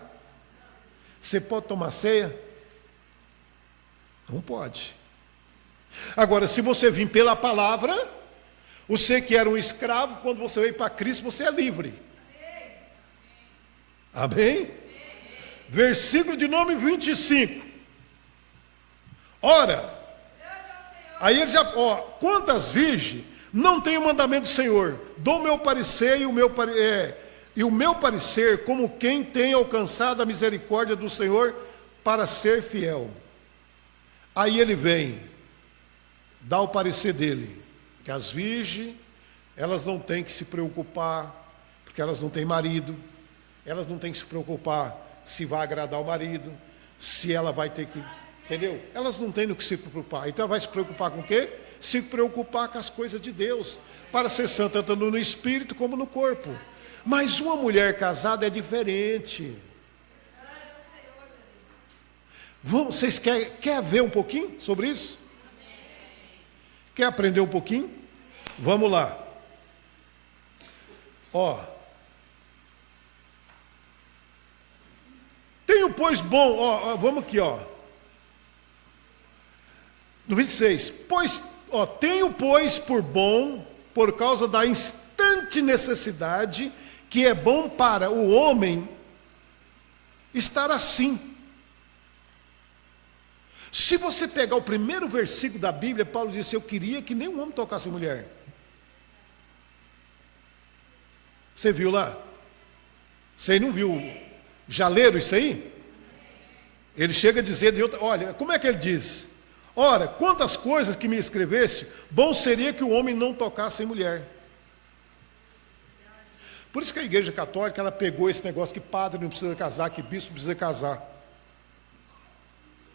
Você pode tomar ceia? Não pode. Agora, se você vir pela palavra, você que era um escravo, quando você veio para Cristo, você é livre. Amém? Versículo de número 25. Ora, aí ele já, quantas virgens não tem o mandamento do Senhor? Dou o meu parecer e o meu parecer como quem tem alcançado a misericórdia do Senhor para ser fiel. Aí ele vem, dá o parecer dele, que as virgens, elas não têm que se preocupar, porque elas não têm marido, elas não têm que se preocupar se vai agradar o marido, se ela vai ter que, entendeu? Elas não têm no que se preocupar. Então ela vai se preocupar com o quê? Se preocupar com as coisas de Deus, para ser santa tanto no espírito como no corpo. Mas uma mulher casada é diferente. Vocês querem ver um pouquinho sobre isso? Quer aprender um pouquinho? Vamos lá. Tenho, pois, bom, vamos aqui, no 26, tenho, pois, por bom, por causa da instante necessidade, que é bom para o homem estar assim. Se você pegar o primeiro versículo da Bíblia, Paulo disse, eu queria que nenhum homem tocasse mulher. Você viu lá? Você não viu? Já leram isso aí? Ele chega a dizer, olha, como é que ele diz? Ora, quantas coisas que me escreveste, bom seria que o homem não tocasse em mulher. Por isso que a Igreja Católica, ela pegou esse negócio que padre não precisa casar, que bispo precisa casar.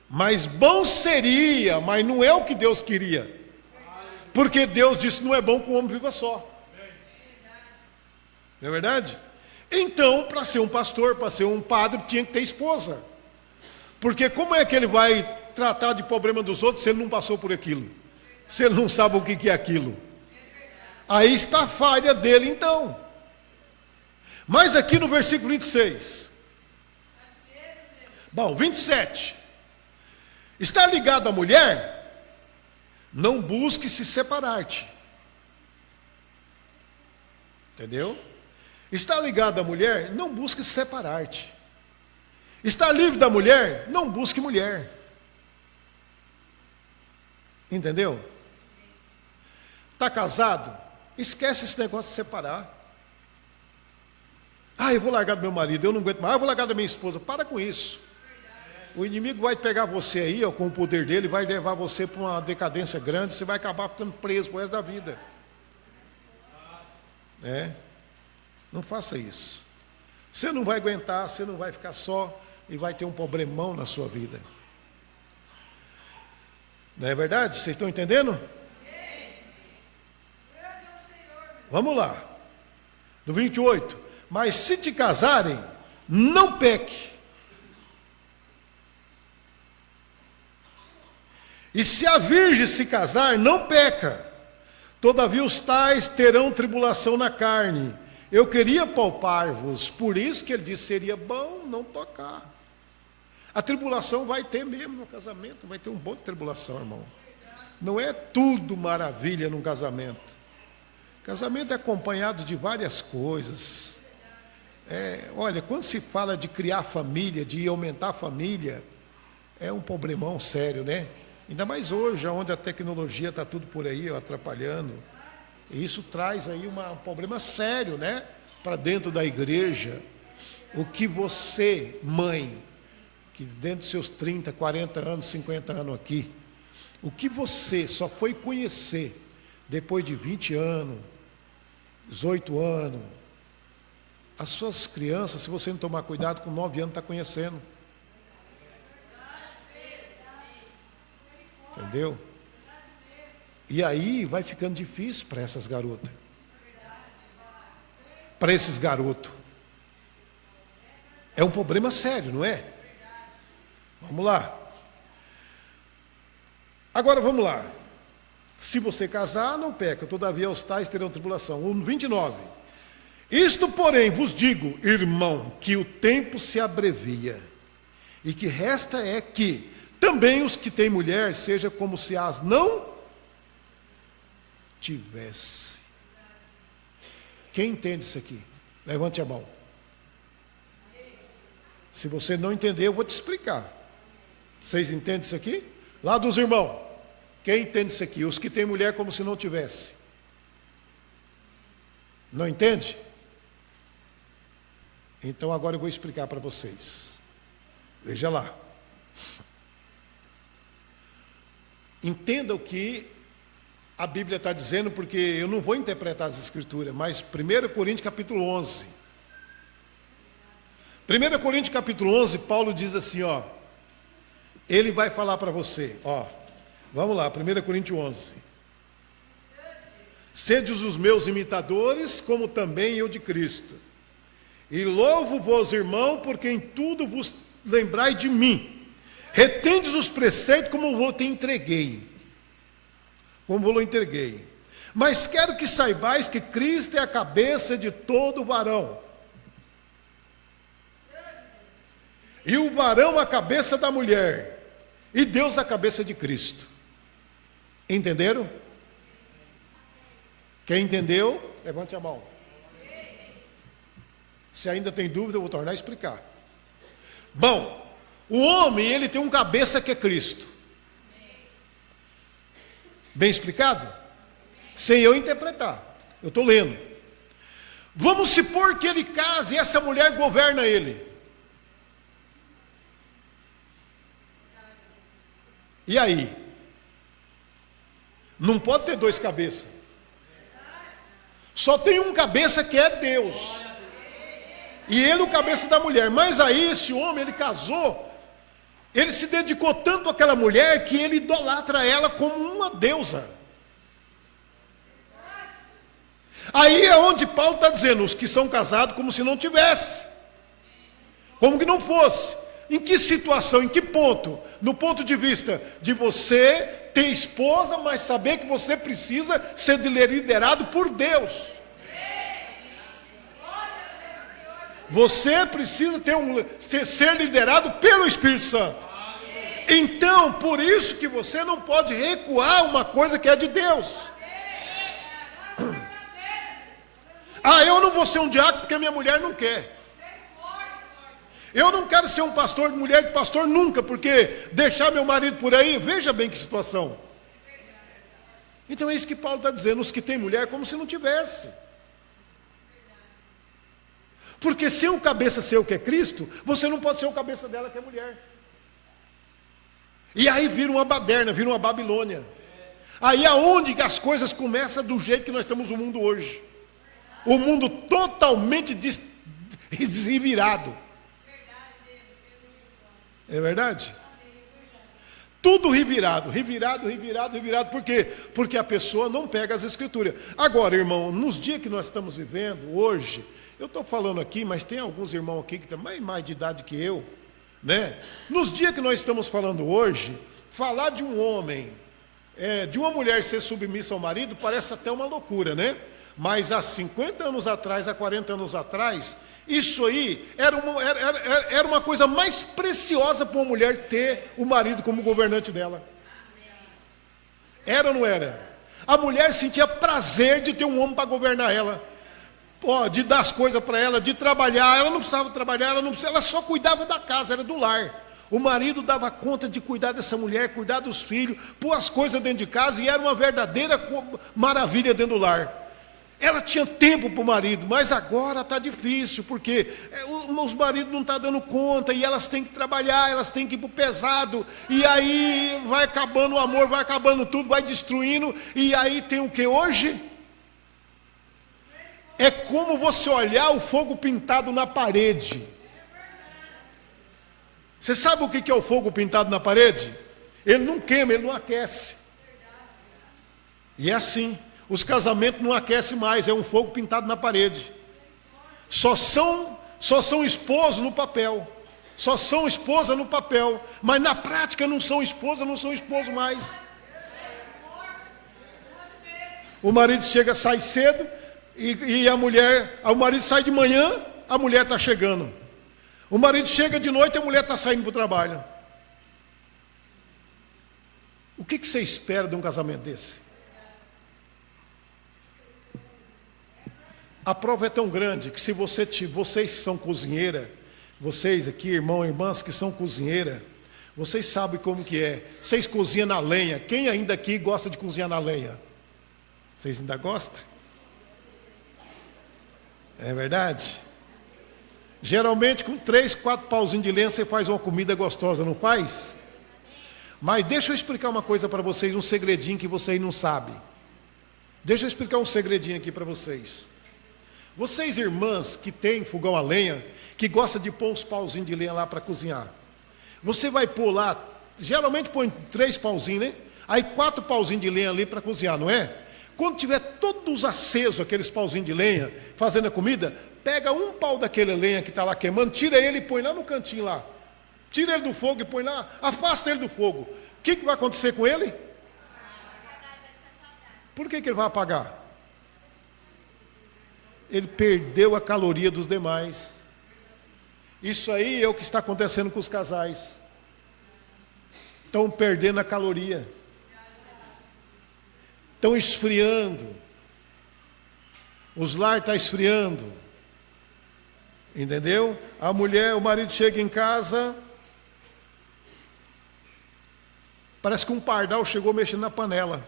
Mas bom seria, mas não é o que Deus queria. Porque Deus disse, não é bom que o homem viva só. Não é verdade? Então, para ser um pastor, para ser um padre, tinha que ter esposa. Porque como é que ele vai tratar de problema dos outros se ele não passou por aquilo? Se ele não sabe o que é aquilo? Aí está a falha dele então. Mas aqui no versículo 26. Bom, 27. Está ligado à mulher? Não busque se separar-te. Entendeu? Está ligado à mulher? Não busque se separar-te. Está livre da mulher? Não busque mulher. Entendeu? Está casado? Esquece esse negócio de separar. Ah, eu vou largar do meu marido, eu não aguento mais. Ah, eu vou largar da minha esposa. Para com isso. O inimigo vai pegar você aí, ó, com o poder dele, vai levar você para uma decadência grande, você vai acabar ficando preso pro resto da vida. Não faça isso. Você não vai aguentar, você não vai ficar só e vai ter um problemão na sua vida. Não é verdade? Vocês estão entendendo? Vamos lá. No 28. Mas se te casarem, não peque. E se a virgem se casar, não peca. Todavia os tais terão tribulação na carne. Eu queria poupar-vos, por isso que ele disse, seria bom não tocar. A tribulação vai ter mesmo no casamento, vai ter um monte de tribulação, irmão. Não é tudo maravilha num casamento. Casamento é acompanhado de várias coisas. Olha, quando se fala de criar família, de aumentar a família, é um problemão sério, né? Ainda mais hoje, onde a tecnologia está tudo por aí, ó, atrapalhando. E isso traz aí um problema sério, né? Para dentro da igreja. O que você, mãe, que dentro dos seus 30, 40 anos, 50 anos aqui, o que você só foi conhecer depois de 20 anos, 18 anos, as suas crianças, se você não tomar cuidado, com 9 anos está conhecendo. Entendeu? E aí vai ficando difícil para essas garotas. Para esses garotos. É um problema sério, não é? Vamos lá. Agora vamos lá. Se você casar, não peca, todavia os tais terão tribulação. 29. Isto, porém, vos digo, irmão, que o tempo se abrevia, e que resta é que também os que têm mulher, seja como se as não tivesse. Quem entende isso aqui? Levante a mão. Se você não entender, eu vou te explicar. Vocês entendem isso aqui? Lá dos irmãos. Quem entende isso aqui? Os que têm mulher como se não tivesse. Não entende? Então agora eu vou explicar para vocês. Veja lá. Entenda o que a Bíblia está dizendo, porque eu não vou interpretar as Escrituras, mas 1 Coríntios capítulo 11. 1 Coríntios capítulo 11, Paulo diz assim, ó. Ele vai falar para você, ó. Vamos lá, 1 Coríntios 11. Sedes os meus imitadores, como também eu de Cristo. E louvo-vos, irmão, porque em tudo vos lembrai de mim. Retendes os preceitos como eu te entreguei. Como eu lo entreguei. Mas quero que saibais que Cristo é a cabeça de todo varão. E o varão a cabeça da mulher. E Deus a cabeça de Cristo. Entenderam? Quem entendeu, levante a mão. Se ainda tem dúvida, eu vou tornar a explicar. Bom, o homem, ele tem um cabeça que é Cristo. Bem explicado? Sem eu interpretar. Eu estou lendo. Vamos supor que ele case e essa mulher governa ele. E aí? Não pode ter dois cabeças. Só tem um cabeça que é Deus. E ele o cabeça da mulher. Mas aí esse homem, ele casou, ele se dedicou tanto àquela mulher que ele idolatra ela como uma deusa. Aí é onde Paulo está dizendo, os que são casados como se não tivesse. Como que não fosse. Em que situação, em que ponto? No ponto de vista de você ter esposa, mas saber que você precisa ser liderado por Deus. Você precisa ser liderado pelo Espírito Santo. Então, por isso que você não pode recuar uma coisa que é de Deus. Ah, eu não vou ser um diácono porque minha mulher não quer. Eu não quero ser um pastor, mulher de pastor nunca, porque deixar meu marido por aí, veja bem que situação. Então é isso que Paulo está dizendo, os que têm mulher é como se não tivesse. Porque se o cabeça seu que é Cristo, você não pode ser o cabeça dela que é mulher. E aí vira uma baderna, vira uma Babilônia. Aí é onde as coisas começam do jeito que nós estamos no mundo hoje. O mundo totalmente desvirado. É verdade? Tudo revirado. Por quê? Porque a pessoa não pega as escrituras. Agora, irmão, nos dias que nós estamos vivendo, hoje, eu estou falando aqui, mas tem alguns irmãos aqui que têm mais de idade que eu, né? Nos dias que nós estamos falando hoje, falar de um homem, de uma mulher ser submissa ao marido, parece até uma loucura, né? Mas há 50 anos atrás, há 40 anos atrás, isso aí era uma coisa mais preciosa para uma mulher ter o marido como governante dela. Era ou não era? A mulher sentia prazer de ter um homem para governar ela, de dar as coisas para ela, de trabalhar. Ela não precisava trabalhar, ela só cuidava da casa, era do lar. O marido dava conta de cuidar dessa mulher, cuidar dos filhos, pôr as coisas dentro de casa, e era uma verdadeira maravilha dentro do lar. Ela tinha tempo para o marido, mas agora está difícil, porque os maridos não estão dando conta, e elas têm que trabalhar, elas têm que ir para o pesado, e aí vai acabando o amor, vai acabando tudo, vai destruindo, e aí tem o que hoje? É como você olhar o fogo pintado na parede. Você sabe o que é o fogo pintado na parede? Ele não queima, ele não aquece. E é assim. Os casamentos não aquecem mais, é um fogo pintado na parede. Só são esposos no papel. Só são esposa no papel. Mas na prática não são esposa, não são esposo mais. O marido sai cedo e o marido sai de manhã, a mulher está chegando. O marido chega de noite e a mulher está saindo para o trabalho. O que você espera de um casamento desse? A prova é tão grande que se vocês são cozinheira, vocês aqui, irmão e irmãs que são cozinheira, vocês sabem como que é. Vocês cozinham na lenha. Quem ainda aqui gosta de cozinhar na lenha? Vocês ainda gostam? É verdade? Geralmente com 3, 4 pauzinhos de lenha você faz uma comida gostosa, não faz? Mas deixa eu explicar uma coisa para vocês, um segredinho que vocês não sabem. Deixa eu explicar um segredinho aqui para vocês. Vocês, irmãs, que têm fogão a lenha, que gostam de pôr uns pauzinhos de lenha lá para cozinhar. Você vai pôr lá, geralmente põe 3 pauzinhos, né? Aí 4 pauzinhos de lenha ali para cozinhar, não é? Quando tiver todos acesos, aqueles pauzinhos de lenha, fazendo a comida, pega um pau daquele lenha que está lá queimando, tira ele e põe lá no cantinho lá. Tira ele do fogo e põe lá, afasta ele do fogo. O que vai acontecer com ele? Por que ele vai apagar? Ele perdeu a caloria dos demais. Isso aí é o que está acontecendo com os casais. Estão perdendo a caloria. Estão esfriando. Os lares estão esfriando. Entendeu? O marido chega em casa, parece que um pardal chegou mexendo na panela.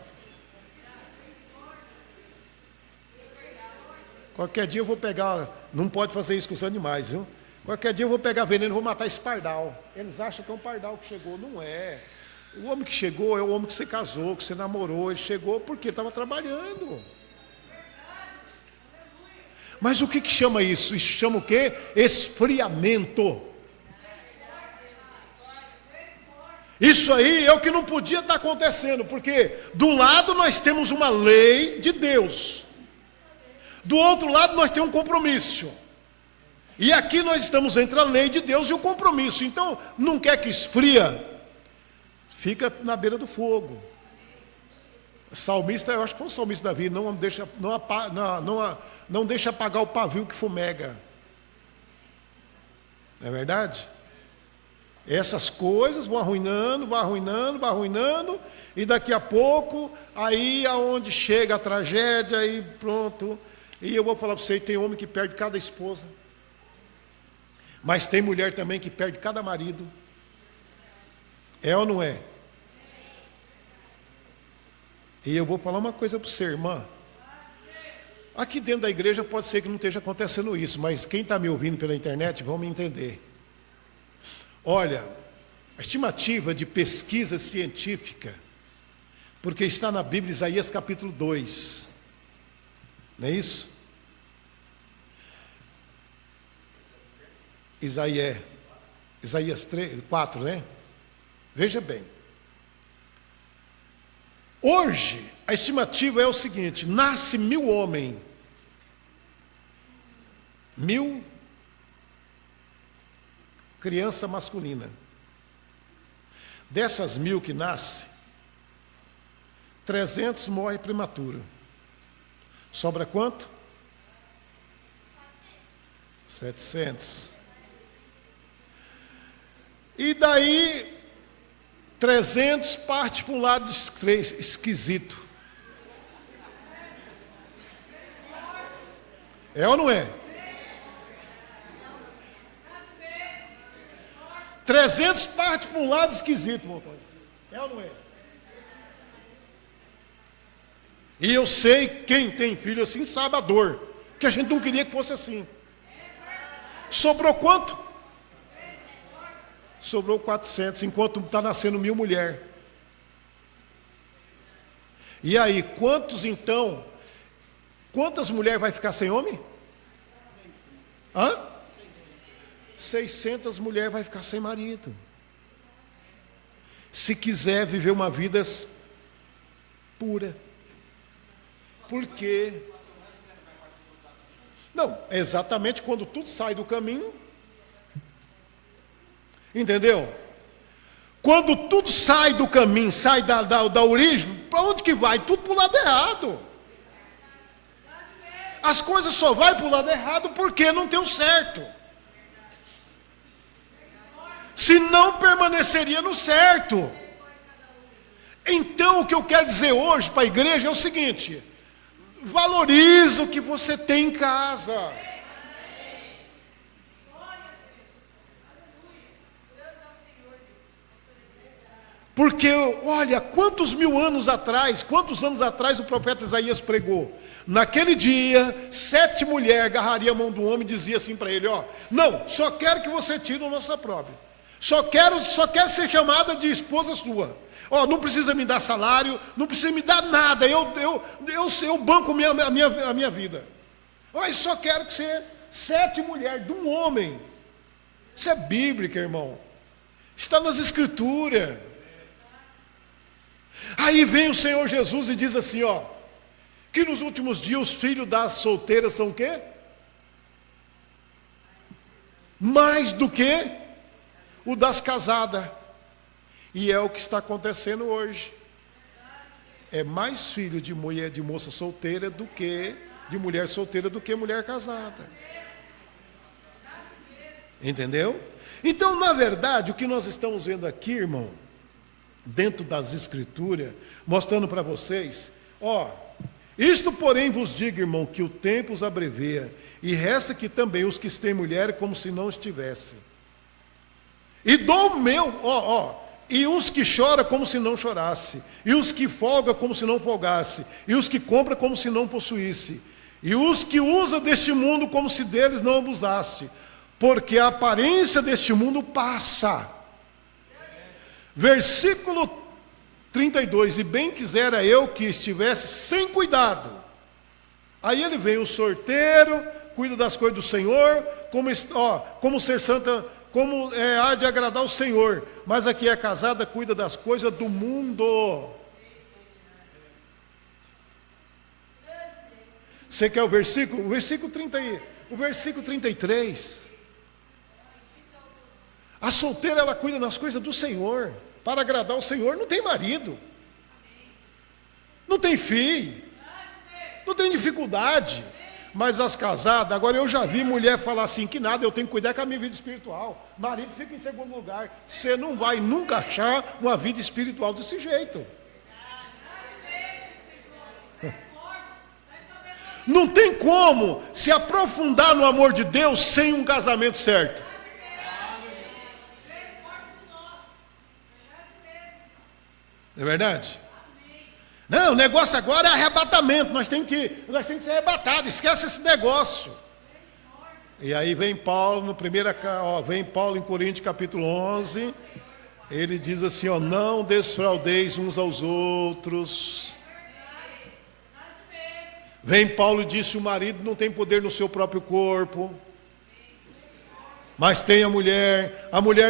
Qualquer dia eu vou pegar, não pode fazer isso com os animais, viu? Qualquer dia eu vou pegar veneno e vou matar esse pardal. Eles acham que é um pardal que chegou, não é. O homem que chegou é o homem que você casou, que você namorou. Ele chegou porque estava trabalhando. Mas o que chama isso? Isso chama o quê? Esfriamento. Isso aí é o que não podia estar acontecendo, porque do lado nós temos uma lei de Deus, do outro lado nós temos um compromisso, e aqui nós estamos entre a lei de Deus e o compromisso. Então, não quer que esfria, fica na beira do fogo. Salmista, eu acho que foi o salmista Davi, não deixa apagar o pavio que fumega. Não é verdade? Essas coisas vão arruinando, e daqui a pouco, aí aonde chega a tragédia, aí pronto. E eu vou falar para você, tem homem que perde cada esposa, mas tem mulher também que perde cada marido. É ou não é? E eu vou falar uma coisa para você, irmã. Aqui dentro da igreja pode ser que não esteja acontecendo isso, mas quem está me ouvindo pela internet, vão me entender. Olha, a estimativa de pesquisa científica, porque está na Bíblia, Isaías capítulo 2, não é isso? Isaías 3, 4, né? Veja bem. Hoje, a estimativa é o seguinte: nasce 1000 homens, 1000 criança masculina. Dessas 1000 que nasce, 300 morrem prematuro. Sobra quanto? 700. E daí 300 parte para um lado esquisito. É ou não é? 300 parte para um lado esquisito, meu pai. É ou não é? E eu sei, quem tem filho assim sabe a dor, que a gente não queria que fosse assim. Sobrou quanto? Sobrou 400, enquanto está nascendo 1000 mulheres. E aí, quantas mulheres vai ficar sem homem? 600 mulheres vai ficar sem marido. Se quiser viver uma vida pura. Por quê? Não, é exatamente quando tudo sai do caminho. Entendeu? Quando tudo sai do caminho, sai da origem, para onde que vai? Tudo para o lado errado. As coisas só vão para o lado errado porque não tem o certo. Se não, permaneceria no certo. Então, o que eu quero dizer hoje para a igreja é o seguinte: valoriza o que você tem em casa. Porque, olha, quantos anos atrás o profeta Isaías pregou? Naquele dia, 7 mulheres agarrariam a mão do homem e diziam assim para ele: não, só quero que você tire o nosso opróbrio. Só quero ser chamada de esposa sua. Não precisa me dar salário, não precisa me dar nada, eu banco a minha vida. Mas só quero que você, 7 mulheres de um homem. Isso é bíblica, irmão. Está nas escrituras. Aí vem o Senhor Jesus e diz assim, que nos últimos dias os filhos das solteiras são o quê? Mais do que o das casadas. E é o que está acontecendo hoje. É mais filho de moça solteira do que de mulher solteira do que mulher casada. Entendeu? Então, na verdade, o que nós estamos vendo aqui, irmão, dentro das escrituras, mostrando para vocês, isto porém vos digo, irmão, que o tempo os abrevia, e resta que também os que têm mulher como se não estivessem. E dou o meu, e os que choram como se não chorasse, e os que folga como se não folgasse, e os que compra como se não possuísse, e os que usa deste mundo como se deles não abusasse, porque a aparência deste mundo passa. Versículo 32, e bem quisera eu que estivesse sem cuidado. Aí ele vem o sorteiro, cuida das coisas do Senhor, como ser santa, como há de agradar o Senhor. Mas a que é casada cuida das coisas do mundo. Você quer o versículo? O versículo 33. A solteira, ela cuida das coisas do Senhor. Para agradar o Senhor, não tem marido. Não tem filho. Não tem dificuldade. Mas as casadas, agora eu já vi mulher falar assim, que nada, eu tenho que cuidar com a minha vida espiritual. Marido fica em segundo lugar. Você não vai nunca achar uma vida espiritual desse jeito. Não tem como se aprofundar no amor de Deus sem um casamento certo. Não é verdade? Não, o negócio agora é arrebatamento. Nós temos que ser arrebatados. Esquece esse negócio. E aí vem Paulo vem Paulo em Coríntios capítulo 11. Ele diz assim, não desfraudeis uns aos outros. Vem Paulo e disse, o marido não tem poder no seu próprio corpo, mas tem a mulher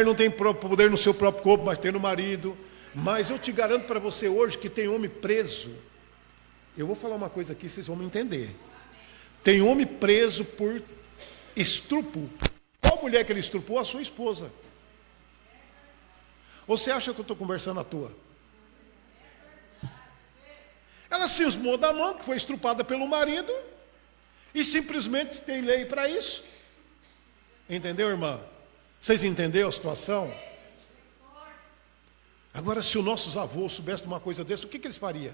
não tem poder no seu próprio corpo, mas tem no marido. Mas eu te garanto para você hoje que tem homem preso. Eu vou falar uma coisa aqui, vocês vão me entender. Tem homem preso por estupro. Qual mulher que ele estuprou? A sua esposa. Ou você acha que eu estou conversando à toa? Ela cismou da mão, que foi estrupada pelo marido, e simplesmente tem lei para isso. Entendeu, irmã? Vocês entenderam a situação? Agora, se os nossos avós soubessem de uma coisa dessa, o que eles fariam?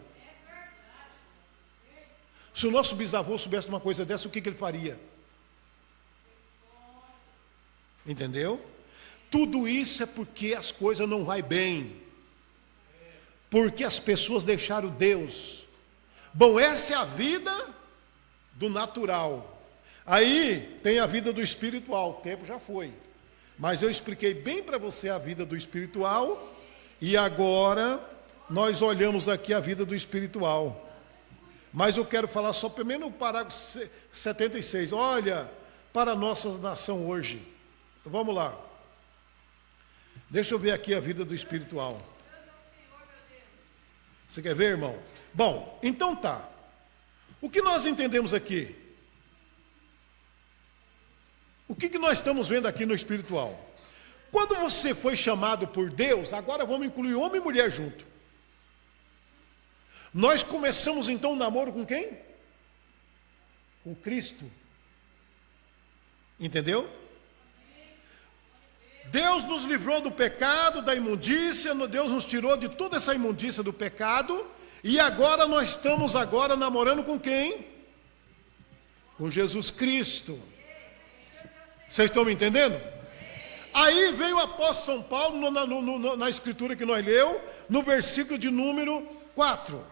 Se o nosso bisavô soubesse de uma coisa dessa, o que ele faria? Entendeu? Tudo isso é porque as coisas não vão bem. Porque as pessoas deixaram Deus. Bom, essa é a vida do natural. Aí tem a vida do espiritual. O tempo já foi. Mas eu expliquei bem para você a vida do espiritual. E agora nós olhamos aqui a vida do espiritual. Mas eu quero falar só primeiro no parágrafo 76. Olha para a nossa nação hoje. Então vamos lá. Deixa eu ver aqui a vida do espiritual. Você quer ver, irmão? Bom, então tá. O que nós entendemos aqui? O que nós estamos vendo aqui no espiritual? Quando você foi chamado por Deus, agora vamos incluir homem e mulher junto. Nós começamos então um namoro com quem? Com Cristo. Entendeu? Deus nos livrou do pecado, da imundícia, Deus nos tirou de toda essa imundícia do pecado, e agora nós estamos namorando com quem? Com Jesus Cristo. Vocês estão me entendendo? Aí vem o apóstolo São Paulo, na escritura que nós leu, no versículo de número 4.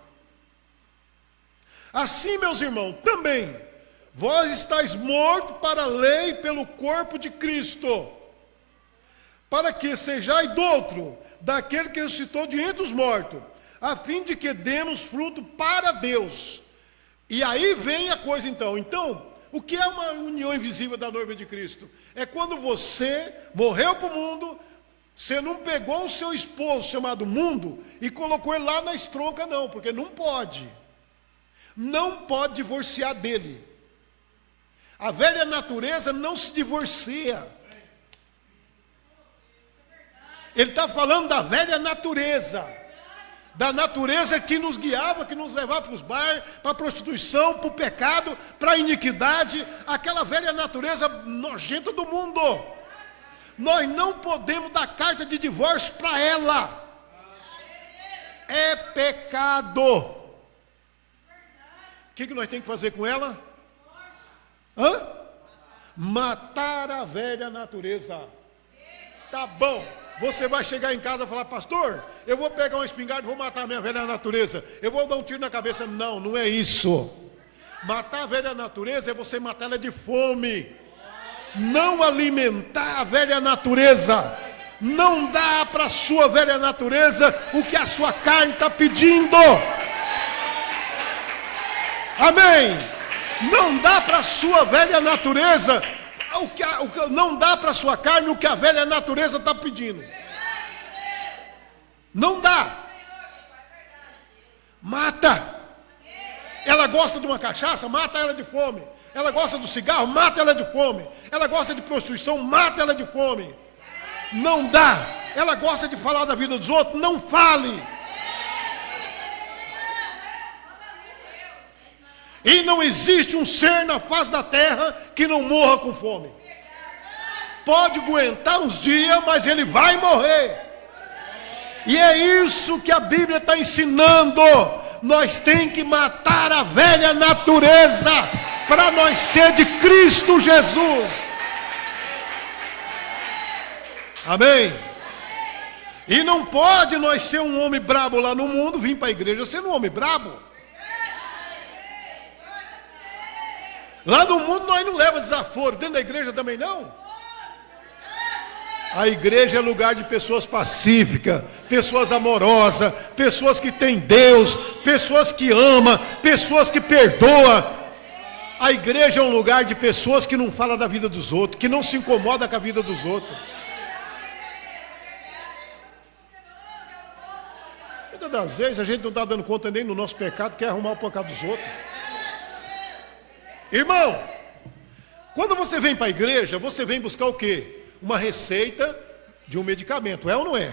Assim, meus irmãos, também, vós estáis mortos para a lei pelo corpo de Cristo, para que sejais doutro daquele que ressuscitou de entre os mortos, a fim de que demos fruto para Deus. E aí vem a coisa então. Então, o que é uma união invisível da noiva de Cristo? É quando você morreu para o mundo, você não pegou o seu esposo chamado mundo e colocou ele lá na estronca, não, porque não pode. Não pode divorciar dele. A velha natureza não se divorcia. Ele está falando da velha natureza. Da natureza que nos guiava, que nos levava para os bares, para a prostituição, para o pecado, para a iniquidade, aquela velha natureza nojenta do mundo. Nós não podemos dar carta de divórcio para ela. É pecado. O que nós temos que fazer com ela? Matar a velha natureza. Tá bom. Você vai chegar em casa e falar, pastor, eu vou pegar uma espingarda e vou matar a minha velha natureza. Eu vou dar um tiro na cabeça. Não, não é isso. Matar a velha natureza é você matar ela de fome. Não alimentar a velha natureza. Não dá para a sua velha natureza o que a sua carne está pedindo. Amém? Não dá para a sua velha natureza, não dá para a sua carne o que a velha natureza está pedindo. Não dá. Mata. Ela gosta de uma cachaça, mata ela de fome. Ela gosta do cigarro, mata ela de fome. Ela gosta de prostituição, mata ela de fome. Não dá. Ela gosta de falar da vida dos outros, não fale. E não existe um ser na face da terra que não morra com fome. Pode aguentar uns dias, mas ele vai morrer. E é isso que a Bíblia está ensinando. Nós temos que matar a velha natureza para nós ser de Cristo Jesus. Amém? E não pode nós ser um homem brabo lá no mundo, vir para a igreja sendo um homem brabo. Lá no mundo nós não leva desaforo, dentro da igreja também não. A igreja é lugar de pessoas pacíficas, pessoas amorosas, pessoas que têm Deus, pessoas que amam, pessoas que perdoam. A igreja é um lugar de pessoas que não falam da vida dos outros, que não se incomodam com a vida dos outros. Muitas das vezes a gente não está dando conta nem do nosso pecado, quer arrumar o pecado dos outros. Irmão, quando você vem para a igreja, você vem buscar o quê? Uma receita de um medicamento, é ou não é?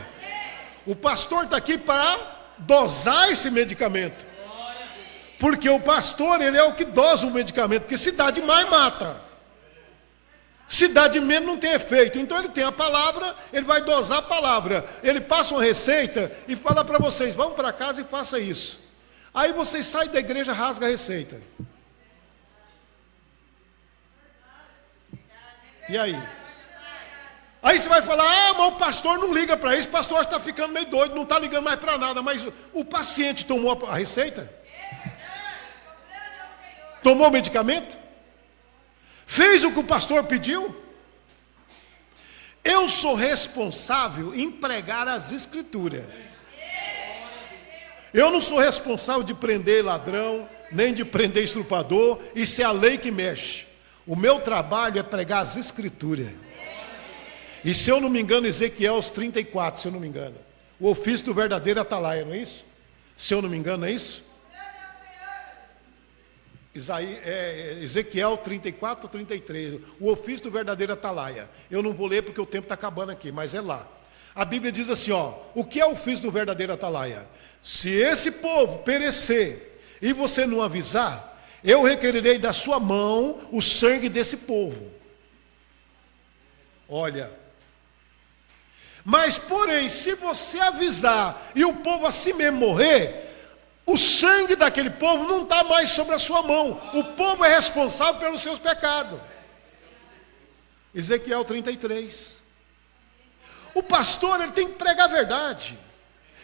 O pastor está aqui para dosar esse medicamento. Porque o pastor, ele é o que dosa o medicamento, porque se dá demais, mata. Se dá de menos, não tem efeito. Então ele tem a palavra, ele vai dosar a palavra. Ele passa uma receita e fala para vocês, vão para casa e faça isso. Aí vocês saem da igreja, rasga a receita. E aí? Aí você vai falar, mas o pastor não liga para isso, o pastor está ficando meio doido, não está ligando mais para nada. Mas o paciente tomou a receita? Tomou o medicamento? Fez o que o pastor pediu? Eu sou responsável em pregar as escrituras. Eu não sou responsável de prender ladrão, nem de prender estrupador, isso é a lei que mexe. O meu trabalho é pregar as escrituras. E se eu não me engano, Ezequiel 34, se eu não me engano. O ofício do verdadeiro atalaia, não é isso? Se eu não me engano, é isso? Ezequiel 34, 33. O ofício do verdadeiro atalaia. Eu não vou ler porque o tempo está acabando aqui, mas é lá. A Bíblia diz assim, o que é o ofício do verdadeiro atalaia? Se esse povo perecer e você não avisar, eu requererei da sua mão o sangue desse povo. Olha. Mas, porém, se você avisar e o povo assim mesmo morrer, o sangue daquele povo não está mais sobre a sua mão. O povo é responsável pelos seus pecados. Ezequiel 33. O pastor, ele tem que pregar a verdade.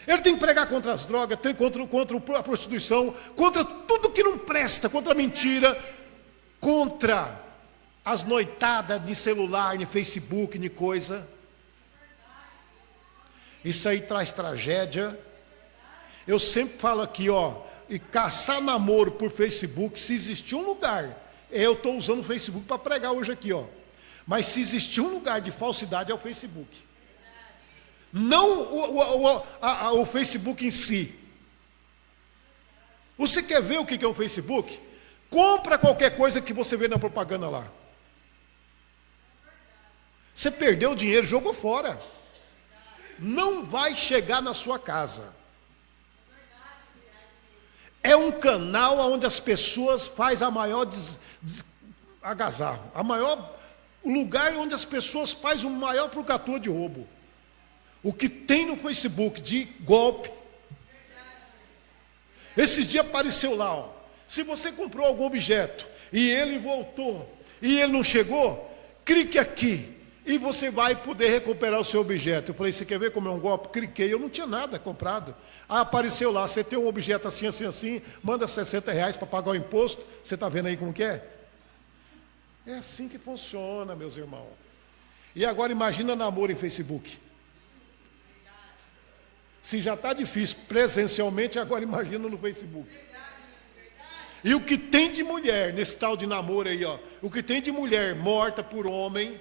Ele tem que pregar contra as drogas, contra a prostituição, contra tudo que não presta, contra a mentira, contra as noitadas de celular, de Facebook, de coisa. Isso aí traz tragédia. Eu sempre falo aqui, e caçar namoro por Facebook, se existir um lugar, eu estou usando o Facebook para pregar hoje aqui, mas se existir um lugar de falsidade é o Facebook. Não o Facebook em si. Você quer ver o que é o Facebook? Compra qualquer coisa que você vê na propaganda lá. Você perdeu o dinheiro, jogou fora. Não vai chegar na sua casa. É um canal onde as pessoas fazem a maior agasalho. O lugar onde as pessoas fazem o maior procuratura de roubo. O que tem no Facebook de golpe. Esses dias apareceu lá, se você comprou algum objeto e ele voltou e ele não chegou, clique aqui e você vai poder recuperar o seu objeto. Eu falei, você quer ver como é um golpe? Cliquei, eu não tinha nada comprado. Apareceu lá, você tem um objeto assim, assim, assim, manda R$60 para pagar o imposto. Você está vendo aí como que é? É assim que funciona, meus irmãos. E agora imagina namoro em Facebook. Se já está difícil presencialmente, agora imagina no Facebook. E o que tem de mulher nesse tal de namoro aí, ó, o que tem de mulher morta por homem,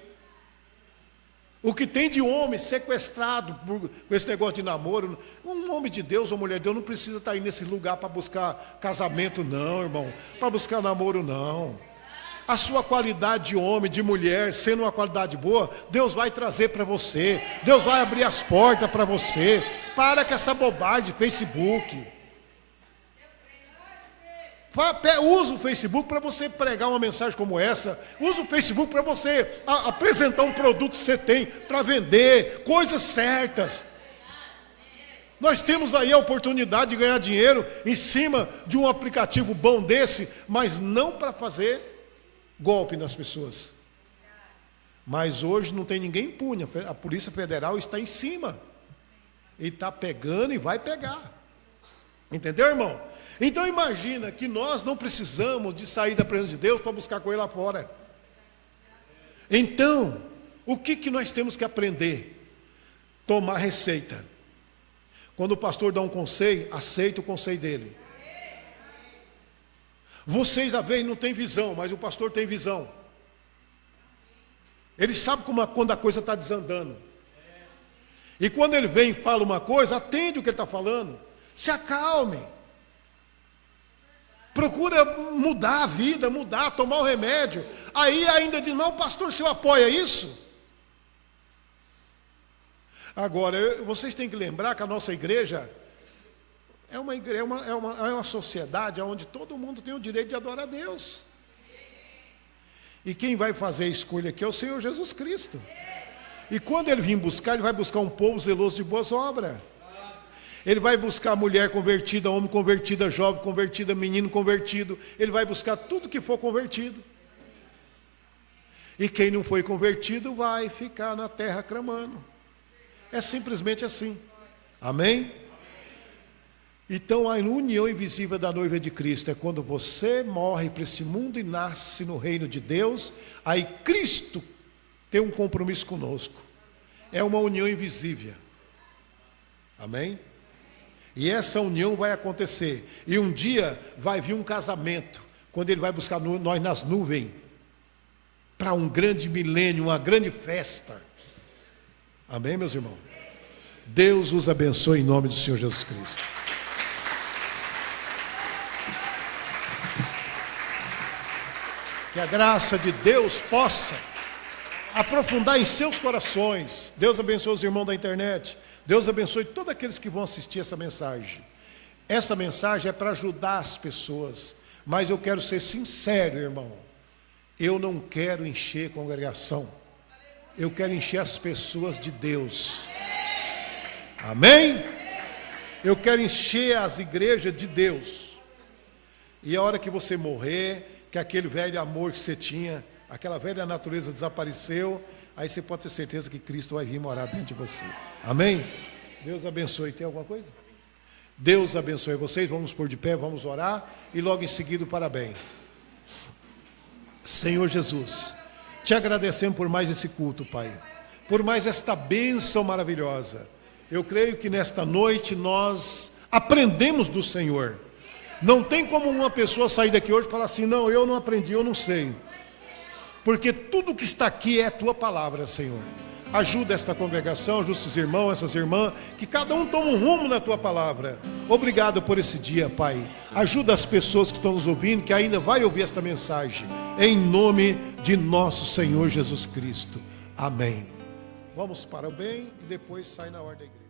o que tem de homem sequestrado com esse negócio de namoro, um homem de Deus ou mulher de Deus não precisa estar aí nesse lugar para buscar casamento não, irmão, para buscar namoro não. A sua qualidade de homem, de mulher, sendo uma qualidade boa, Deus vai trazer para você, Deus vai abrir as portas para você. Para com essa bobagem de Facebook. Usa o Facebook para você pregar uma mensagem como essa. Usa o Facebook para você apresentar um produto que você tem para vender, coisas certas. Nós temos aí a oportunidade de ganhar dinheiro em cima de um aplicativo bom desse, mas não para fazer golpe nas pessoas. Mas hoje não tem ninguém impune, a Polícia Federal está em cima. E está pegando e vai pegar. Entendeu, irmão? Então imagina que nós não precisamos de sair da presença de Deus para buscar coisa lá fora. Então, o que nós temos que aprender? Tomar receita. Quando o pastor dá um conselho, aceita o conselho dele. Vocês, às vezes, não têm visão, mas o pastor tem visão. Ele sabe quando a coisa está desandando. E quando ele vem e fala uma coisa, atende o que ele está falando. Se acalme. Procura mudar a vida, tomar o remédio. Aí ainda diz, não, pastor, o senhor apoia isso? Agora, vocês têm que lembrar que a nossa igreja é uma sociedade onde todo mundo tem o direito de adorar a Deus. E quem vai fazer a escolha aqui é o Senhor Jesus Cristo. E quando Ele vir buscar, Ele vai buscar um povo zeloso de boas obras. Ele vai buscar mulher convertida, homem convertida, jovem convertida, menino convertido. Ele vai buscar tudo que for convertido. E quem não foi convertido vai ficar na terra clamando. É simplesmente assim. Amém? Então a união invisível da noiva de Cristo é quando você morre para esse mundo e nasce no reino de Deus. Aí Cristo tem um compromisso conosco. É uma união invisível. Amém? E essa união vai acontecer. E um dia vai vir um casamento, quando Ele vai buscar nós nas nuvens, para um grande milênio, uma grande festa. Amém, meus irmãos? Deus os abençoe em nome do Senhor Jesus Cristo. Que a graça de Deus possa aprofundar em seus corações. Deus abençoe os irmãos da internet. Deus abençoe todos aqueles que vão assistir essa mensagem. Essa mensagem é para ajudar as pessoas. Mas eu quero ser sincero, irmão. Eu não quero encher a congregação. Eu quero encher as pessoas de Deus. Amém? Eu quero encher as igrejas de Deus. E a hora que você morrer, que aquele velho amor que você tinha, aquela velha natureza desapareceu, aí você pode ter certeza que Cristo vai vir morar dentro de você. Amém? Deus abençoe. Tem alguma coisa? Deus abençoe vocês. Vamos pôr de pé, vamos orar e logo em seguida o parabéns. Senhor Jesus, te agradecemos por mais esse culto, Pai, por mais esta bênção maravilhosa. Eu creio que nesta noite nós aprendemos do Senhor. Não tem como uma pessoa sair daqui hoje e falar assim, não, eu não aprendi, eu não sei. Porque tudo que está aqui é a Tua palavra, Senhor. Ajuda esta congregação, ajuda esses irmãos, essas irmãs, que cada um tome um rumo na Tua palavra. Obrigado por esse dia, Pai. Ajuda as pessoas que estão nos ouvindo, que ainda vai ouvir esta mensagem. Em nome de nosso Senhor Jesus Cristo. Amém. Vamos para o bem e depois sai na ordem da igreja.